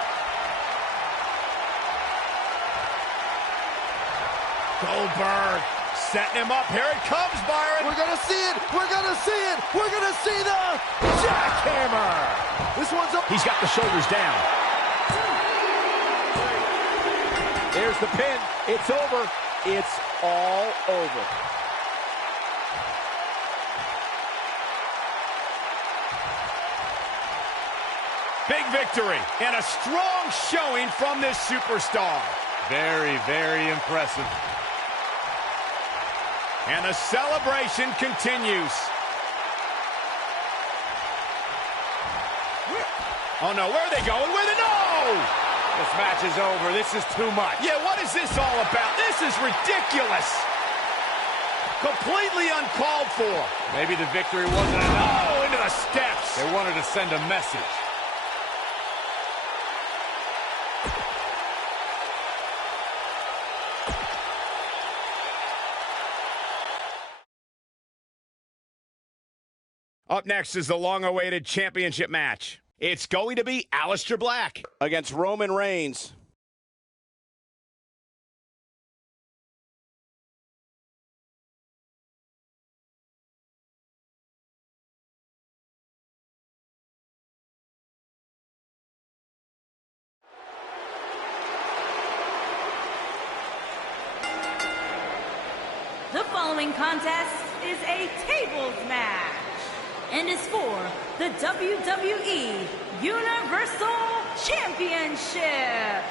Goldberg setting him up. Here it comes, Byron. We're gonna see it. We're gonna see it. We're gonna see the jackhammer. This one's up. He's got the shoulders down. There's the pin. It's over. It's all over. Big victory and a strong showing from this superstar. Very, very impressive. And the celebration continues. Oh no, where are they going? Where are they? No! This match is over. This is too much. Yeah, what is this all about? This is ridiculous. Completely uncalled for. Maybe the victory wasn't enough. Oh, into the steps. They wanted to send a message. Up next is the long-awaited championship match. It's going to be Aleister Black against Roman Reigns. The following contest is a tables match and is for the WWE Universal Championship.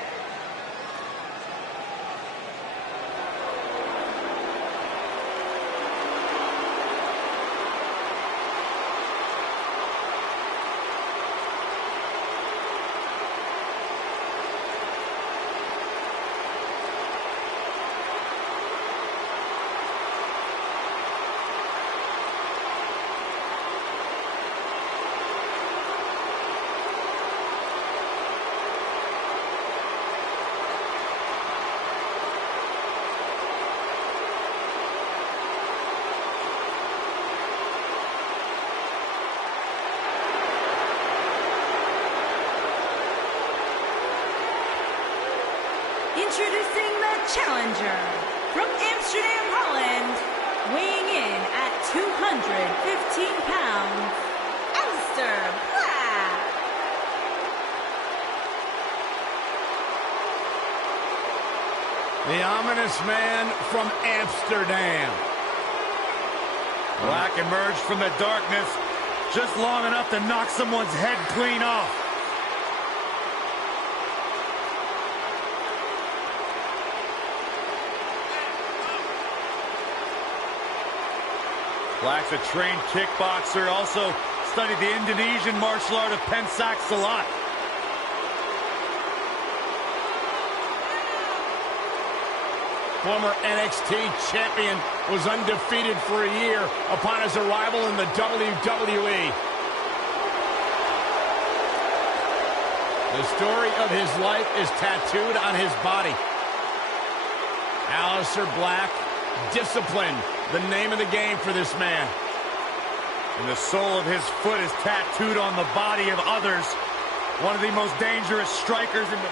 Introducing the challenger from Amsterdam, Holland, weighing in at 215 pounds, Aleister Black. The ominous man from Amsterdam. Black emerged from the darkness just long enough to knock someone's head clean off. Black's a trained kickboxer, also studied the Indonesian martial art of pencak silat. Former NXT champion was undefeated for a year upon his arrival in the WWE. The story of his life is tattooed on his body. Aleister Black, discipline, the name of the game for this man. And the sole of his foot is tattooed on the body of others. One of the most dangerous strikers in the...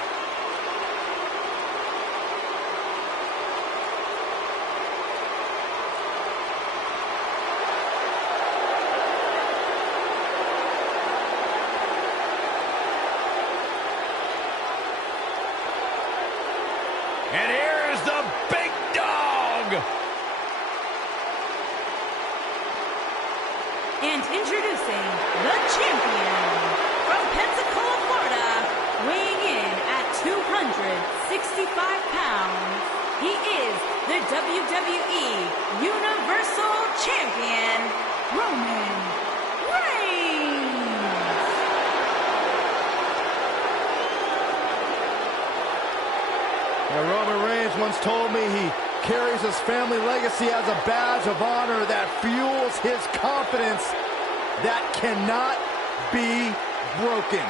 And here is the big dog. And introducing the champion from Pensacola, Florida, weighing in at 265 pounds. He is the WWE Universal Champion, Roman Reigns. Now, Roman Reigns once told me he carries his family legacy as a badge of honor that fuels his confidence that cannot be broken.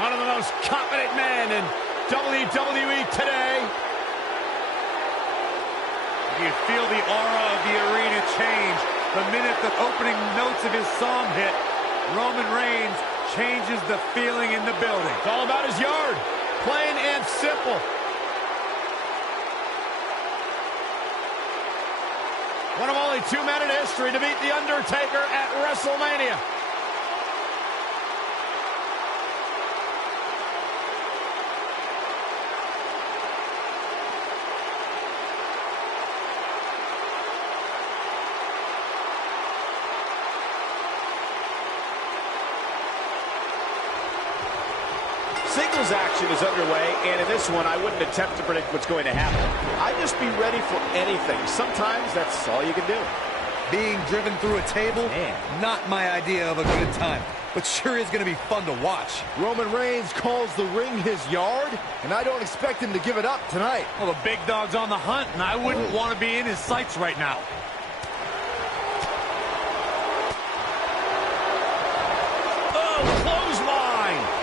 One of the most confident men in WWE today. You feel the aura of the arena change the minute the opening notes of his song hit. Roman Reigns changes the feeling in the building. It's all about his yard. Plain and simple. One of only 2 men in history to beat The Undertaker at WrestleMania. Singles action is underway, and in this one, I wouldn't attempt to predict what's going to happen. I'd just be ready for anything. Sometimes that's all you can do. Being driven through a table, not my idea of a good time, but sure is going to be fun to watch. Roman Reigns calls the ring his yard, and I don't expect him to give it up tonight. Well, the big dog's on the hunt, and I wouldn't want to be in his sights right now. Oh, clothesline!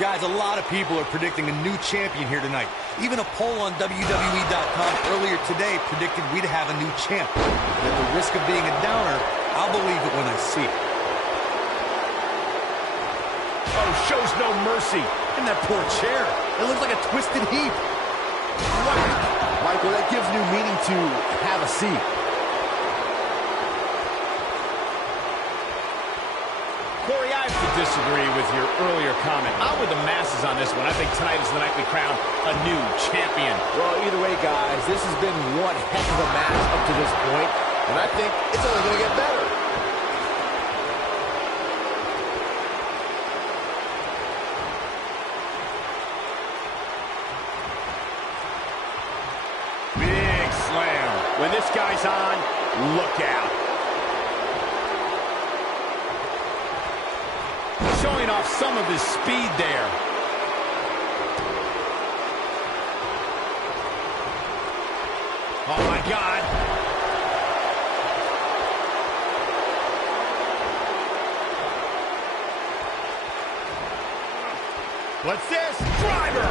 Guys, a lot of people are predicting a new champion here tonight. Even a poll on WWE.com earlier today predicted we'd have a new champ. And at the risk of being a downer, I'll believe it when I see it. Oh, shows no mercy. And that poor chair. It looks like a twisted heap. Michael, that gives new meaning to have a seat. Corey, I have to disagree with your earlier comment. I'm with the masses on this one. I think tonight is the night we crown a new champion. Well, either way, guys, this has been one heck of a match up to this point, and I think it's only going to get better. Big slam. When this guy's on, look out. Showing off some of his speed there. Oh, my God. What's this? Driver!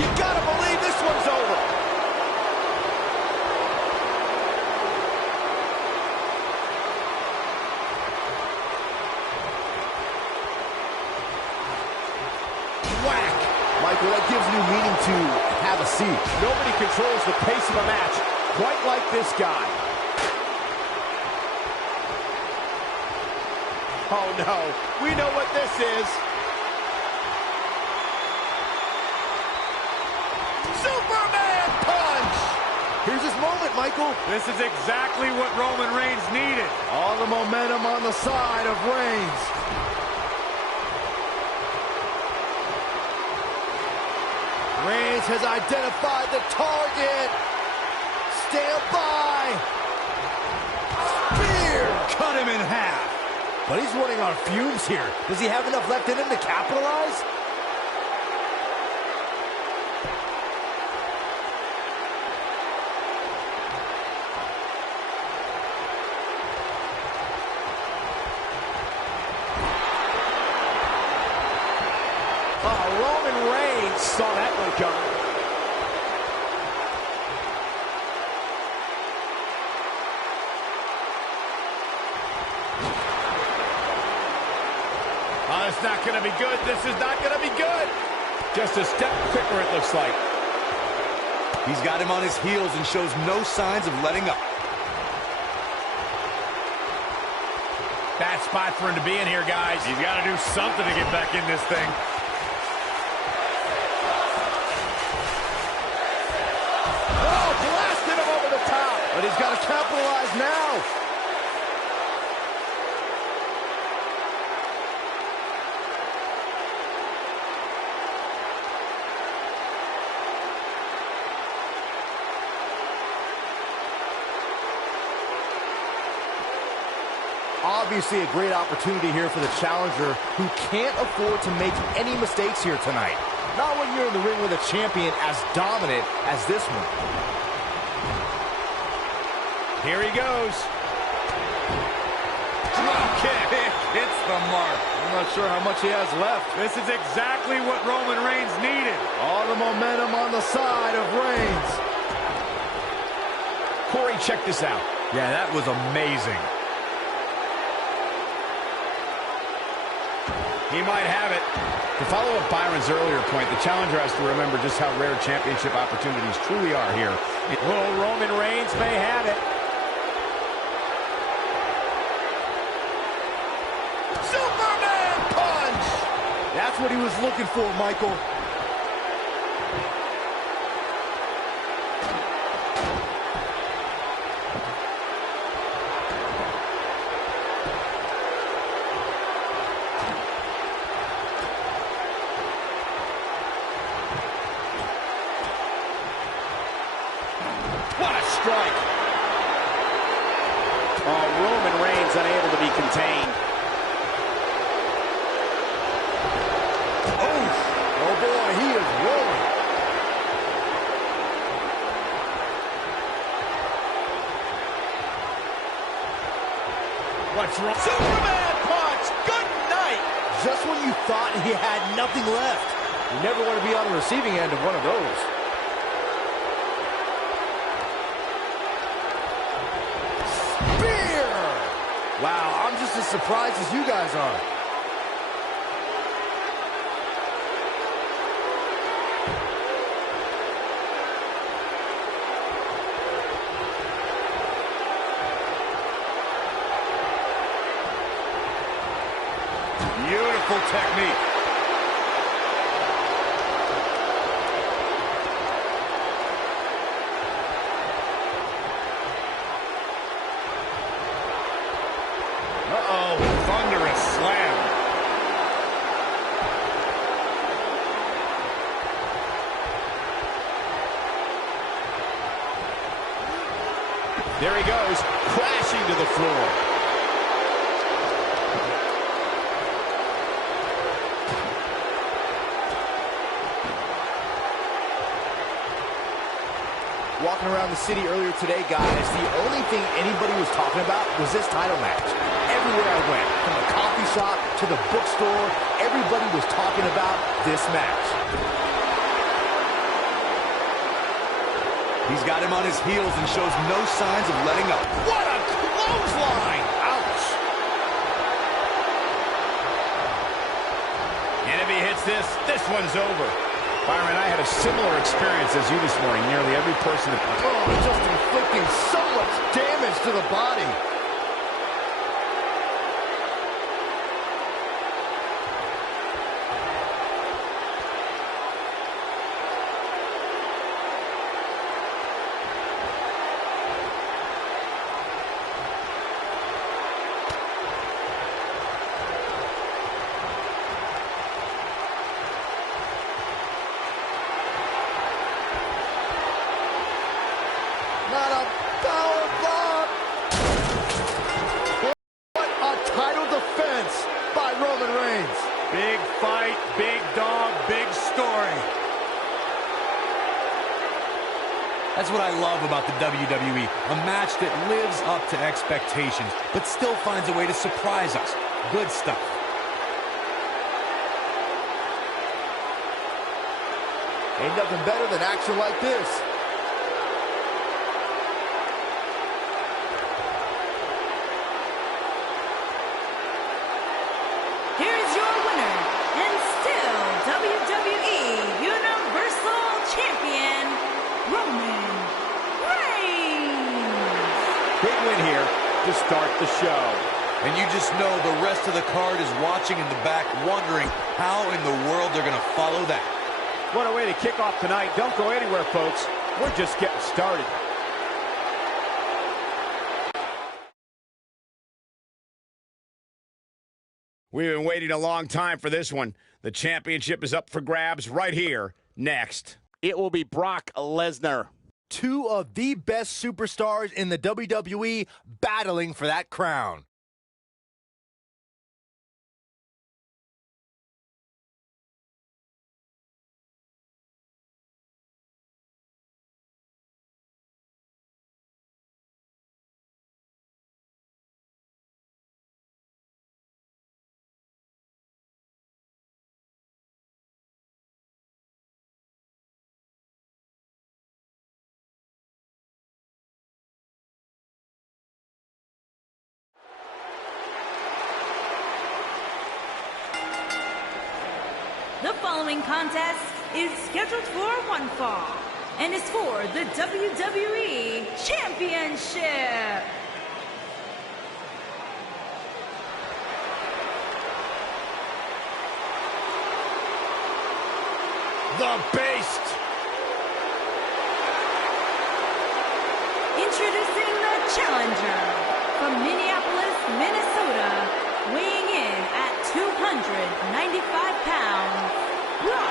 You gotta believe this one's over. Michael, that gives new meaning to have a seat. Nobody controls the pace of a match quite like this guy. Oh, no. We know what this is. Superman punch! Here's his moment, Michael. This is exactly what Roman Reigns needed. All the momentum on the side of Reigns. Reigns has identified the target. Stand by. Spear. Cut him in half. But he's running on fumes here. Does he have enough left in him to capitalize? Roman Reigns saw that one coming. Oh, it's not going to be good. This is not going to be good. Just a step quicker, it looks like. He's got him on his heels and shows no signs of letting up. Bad spot for him to be in here, guys. He's got to do something to get back in this thing. Oh, blasted him over the top. But he's got to capitalize now. Obviously a great opportunity here for the challenger who can't afford to make any mistakes here tonight. Not when you're in the ring with a champion as dominant as this one. Here he goes. Drop kick. Hits the mark. I'm not sure how much he has left. This is exactly what Roman Reigns needed. All the momentum on the side of Reigns. Corey, check this out. Yeah, that was amazing. He might have it. To follow up Byron's earlier point, the challenger has to remember just how rare championship opportunities truly are here. Well, Roman Reigns may have it. Superman punch! That's what he was looking for, Michael. What a strike! Oh, Roman Reigns unable to be contained. Oh boy, he is rolling. What's wrong? Superman punch! Good night! Just when you thought he had nothing left. You never want to be on the receiving end of one of those. Spear! Wow, I'm just as surprised as you guys are. Beautiful technique. Uh-oh, thunderous slam. There he goes, crashing to the floor. Walking around the city earlier today, guys, the only thing anybody was talking about was this title match. Everywhere I went, from the coffee shop to the bookstore, everybody was talking about this match. He's got him on his heels and shows no signs of letting up. What a clothesline! Ouch! And if he hits this one's over. Byron, I had a similar experience as you this morning. Nearly every person that... Oh, just inflicting so much damage to the body. Not a power bomb. What a title defense by Roman Reigns. Big fight, big dog, big story. That's what I love about the WWE. A match that lives up to expectations, but still finds a way to surprise us. Good stuff. Ain't nothing better than action like this. Here's your winner, and still WWE Universal Champion, Roman Reigns. Big win here to start the show. And you just know the rest of the card is watching in the back, wondering how in the world they're going to follow that. What a way to kick off tonight. Don't go anywhere, folks. We're just getting started. We've been waiting a long time for this one. The championship is up for grabs right here, next. It will be Brock Lesnar. Two of the best superstars in the WWE battling for that crown. The following contest is scheduled for one fall and is for the WWE Championship. The Beast. Introducing the challenger from Minneapolis, Minnesota, weighing in at 295 pounds, Brock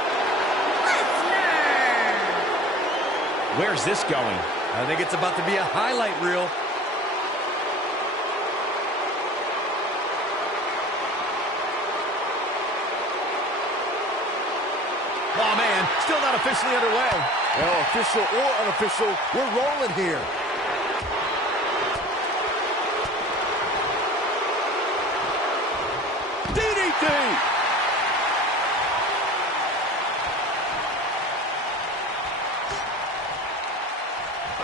Lesnar. Where's this going? I think it's about to be a highlight reel. Oh, man, still not officially underway. Well, official or unofficial, we're rolling here. DDT!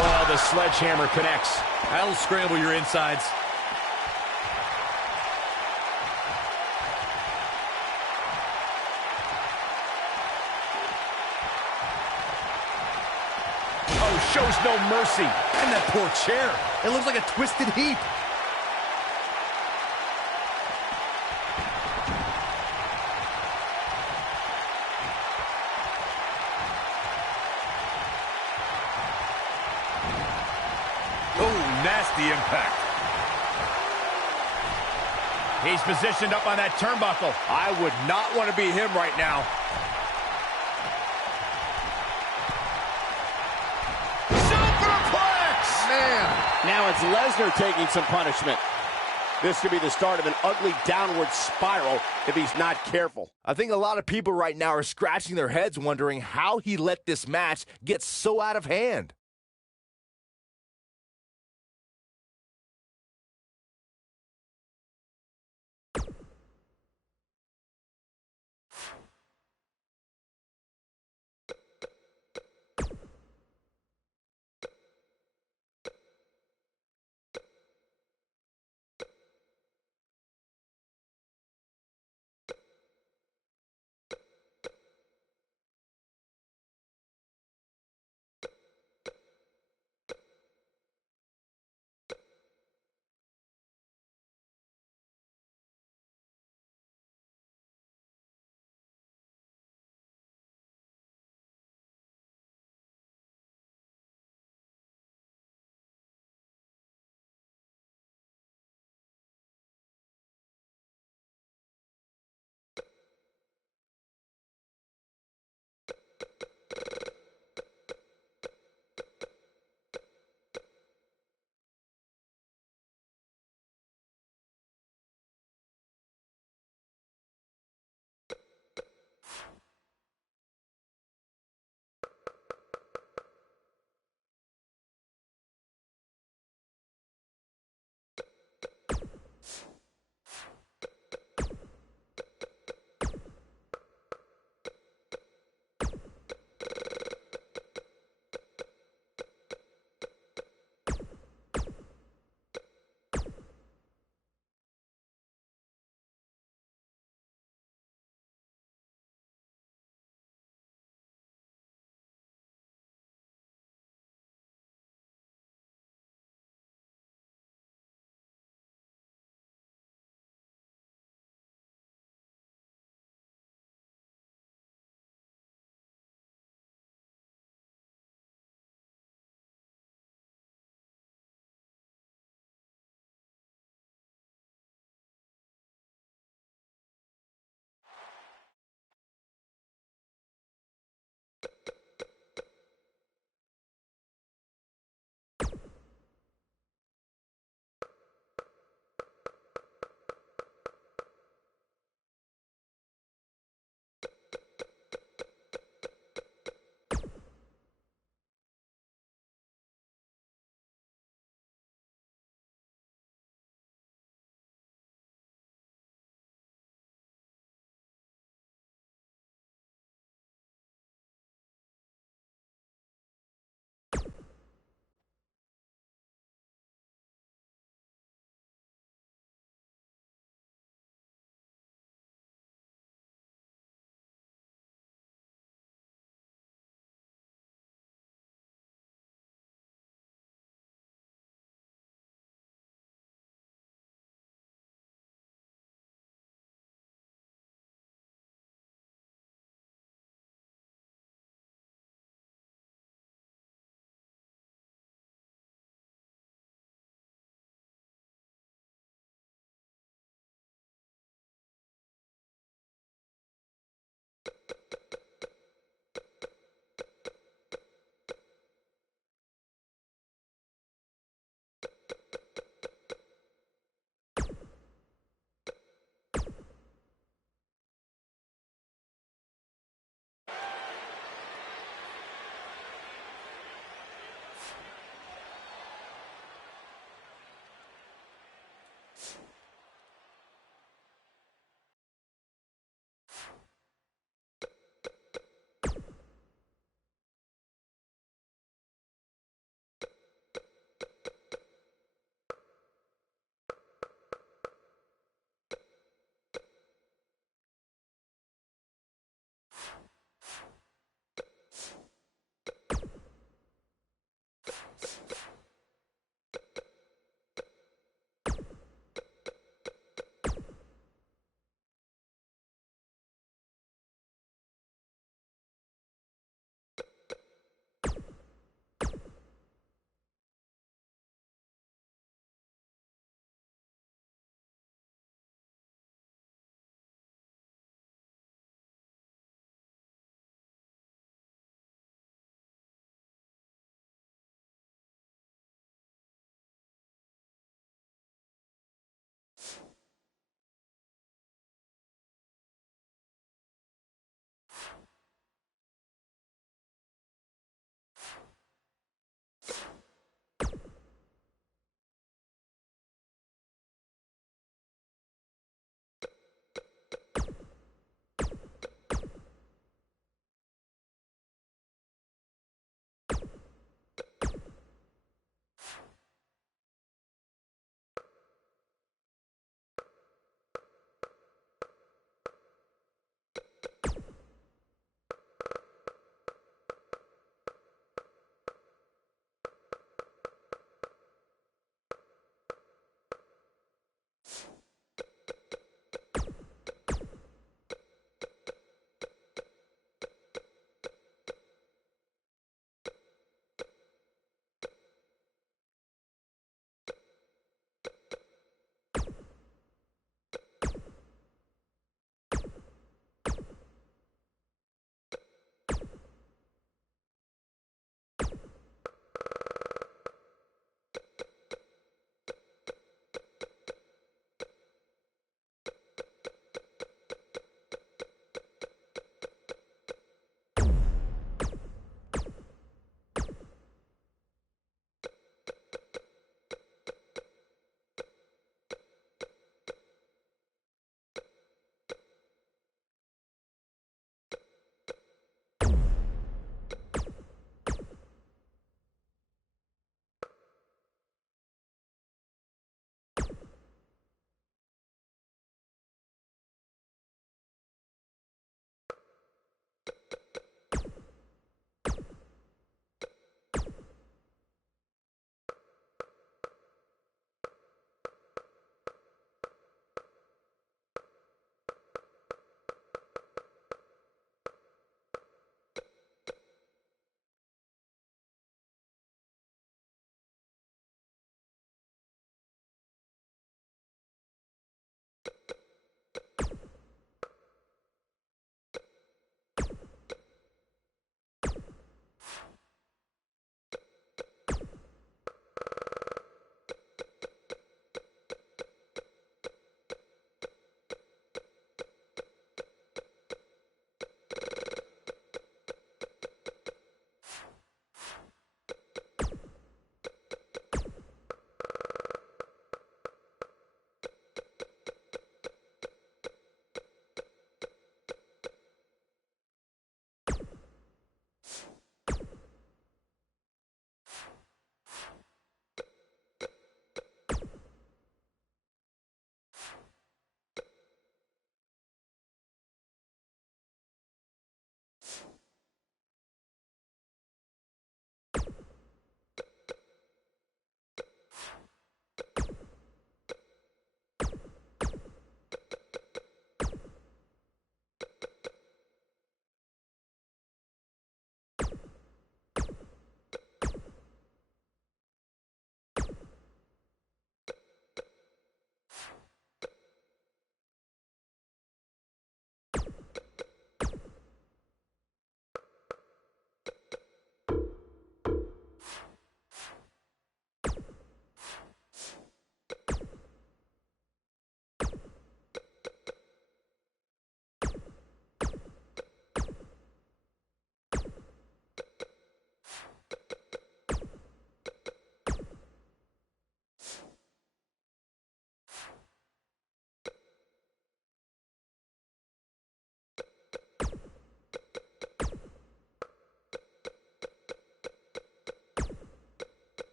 Oh, the sledgehammer connects. That'll scramble your insides. Oh, shows no mercy. And that poor chair. It looks like a twisted heap. Oh, nasty impact. He's positioned up on that turnbuckle. I would not want to be him right now. Superplex! Man. Now it's Lesnar taking some punishment. This could be the start of an ugly downward spiral if he's not careful. I think a lot of people right now are scratching their heads wondering how he let this match get so out of hand.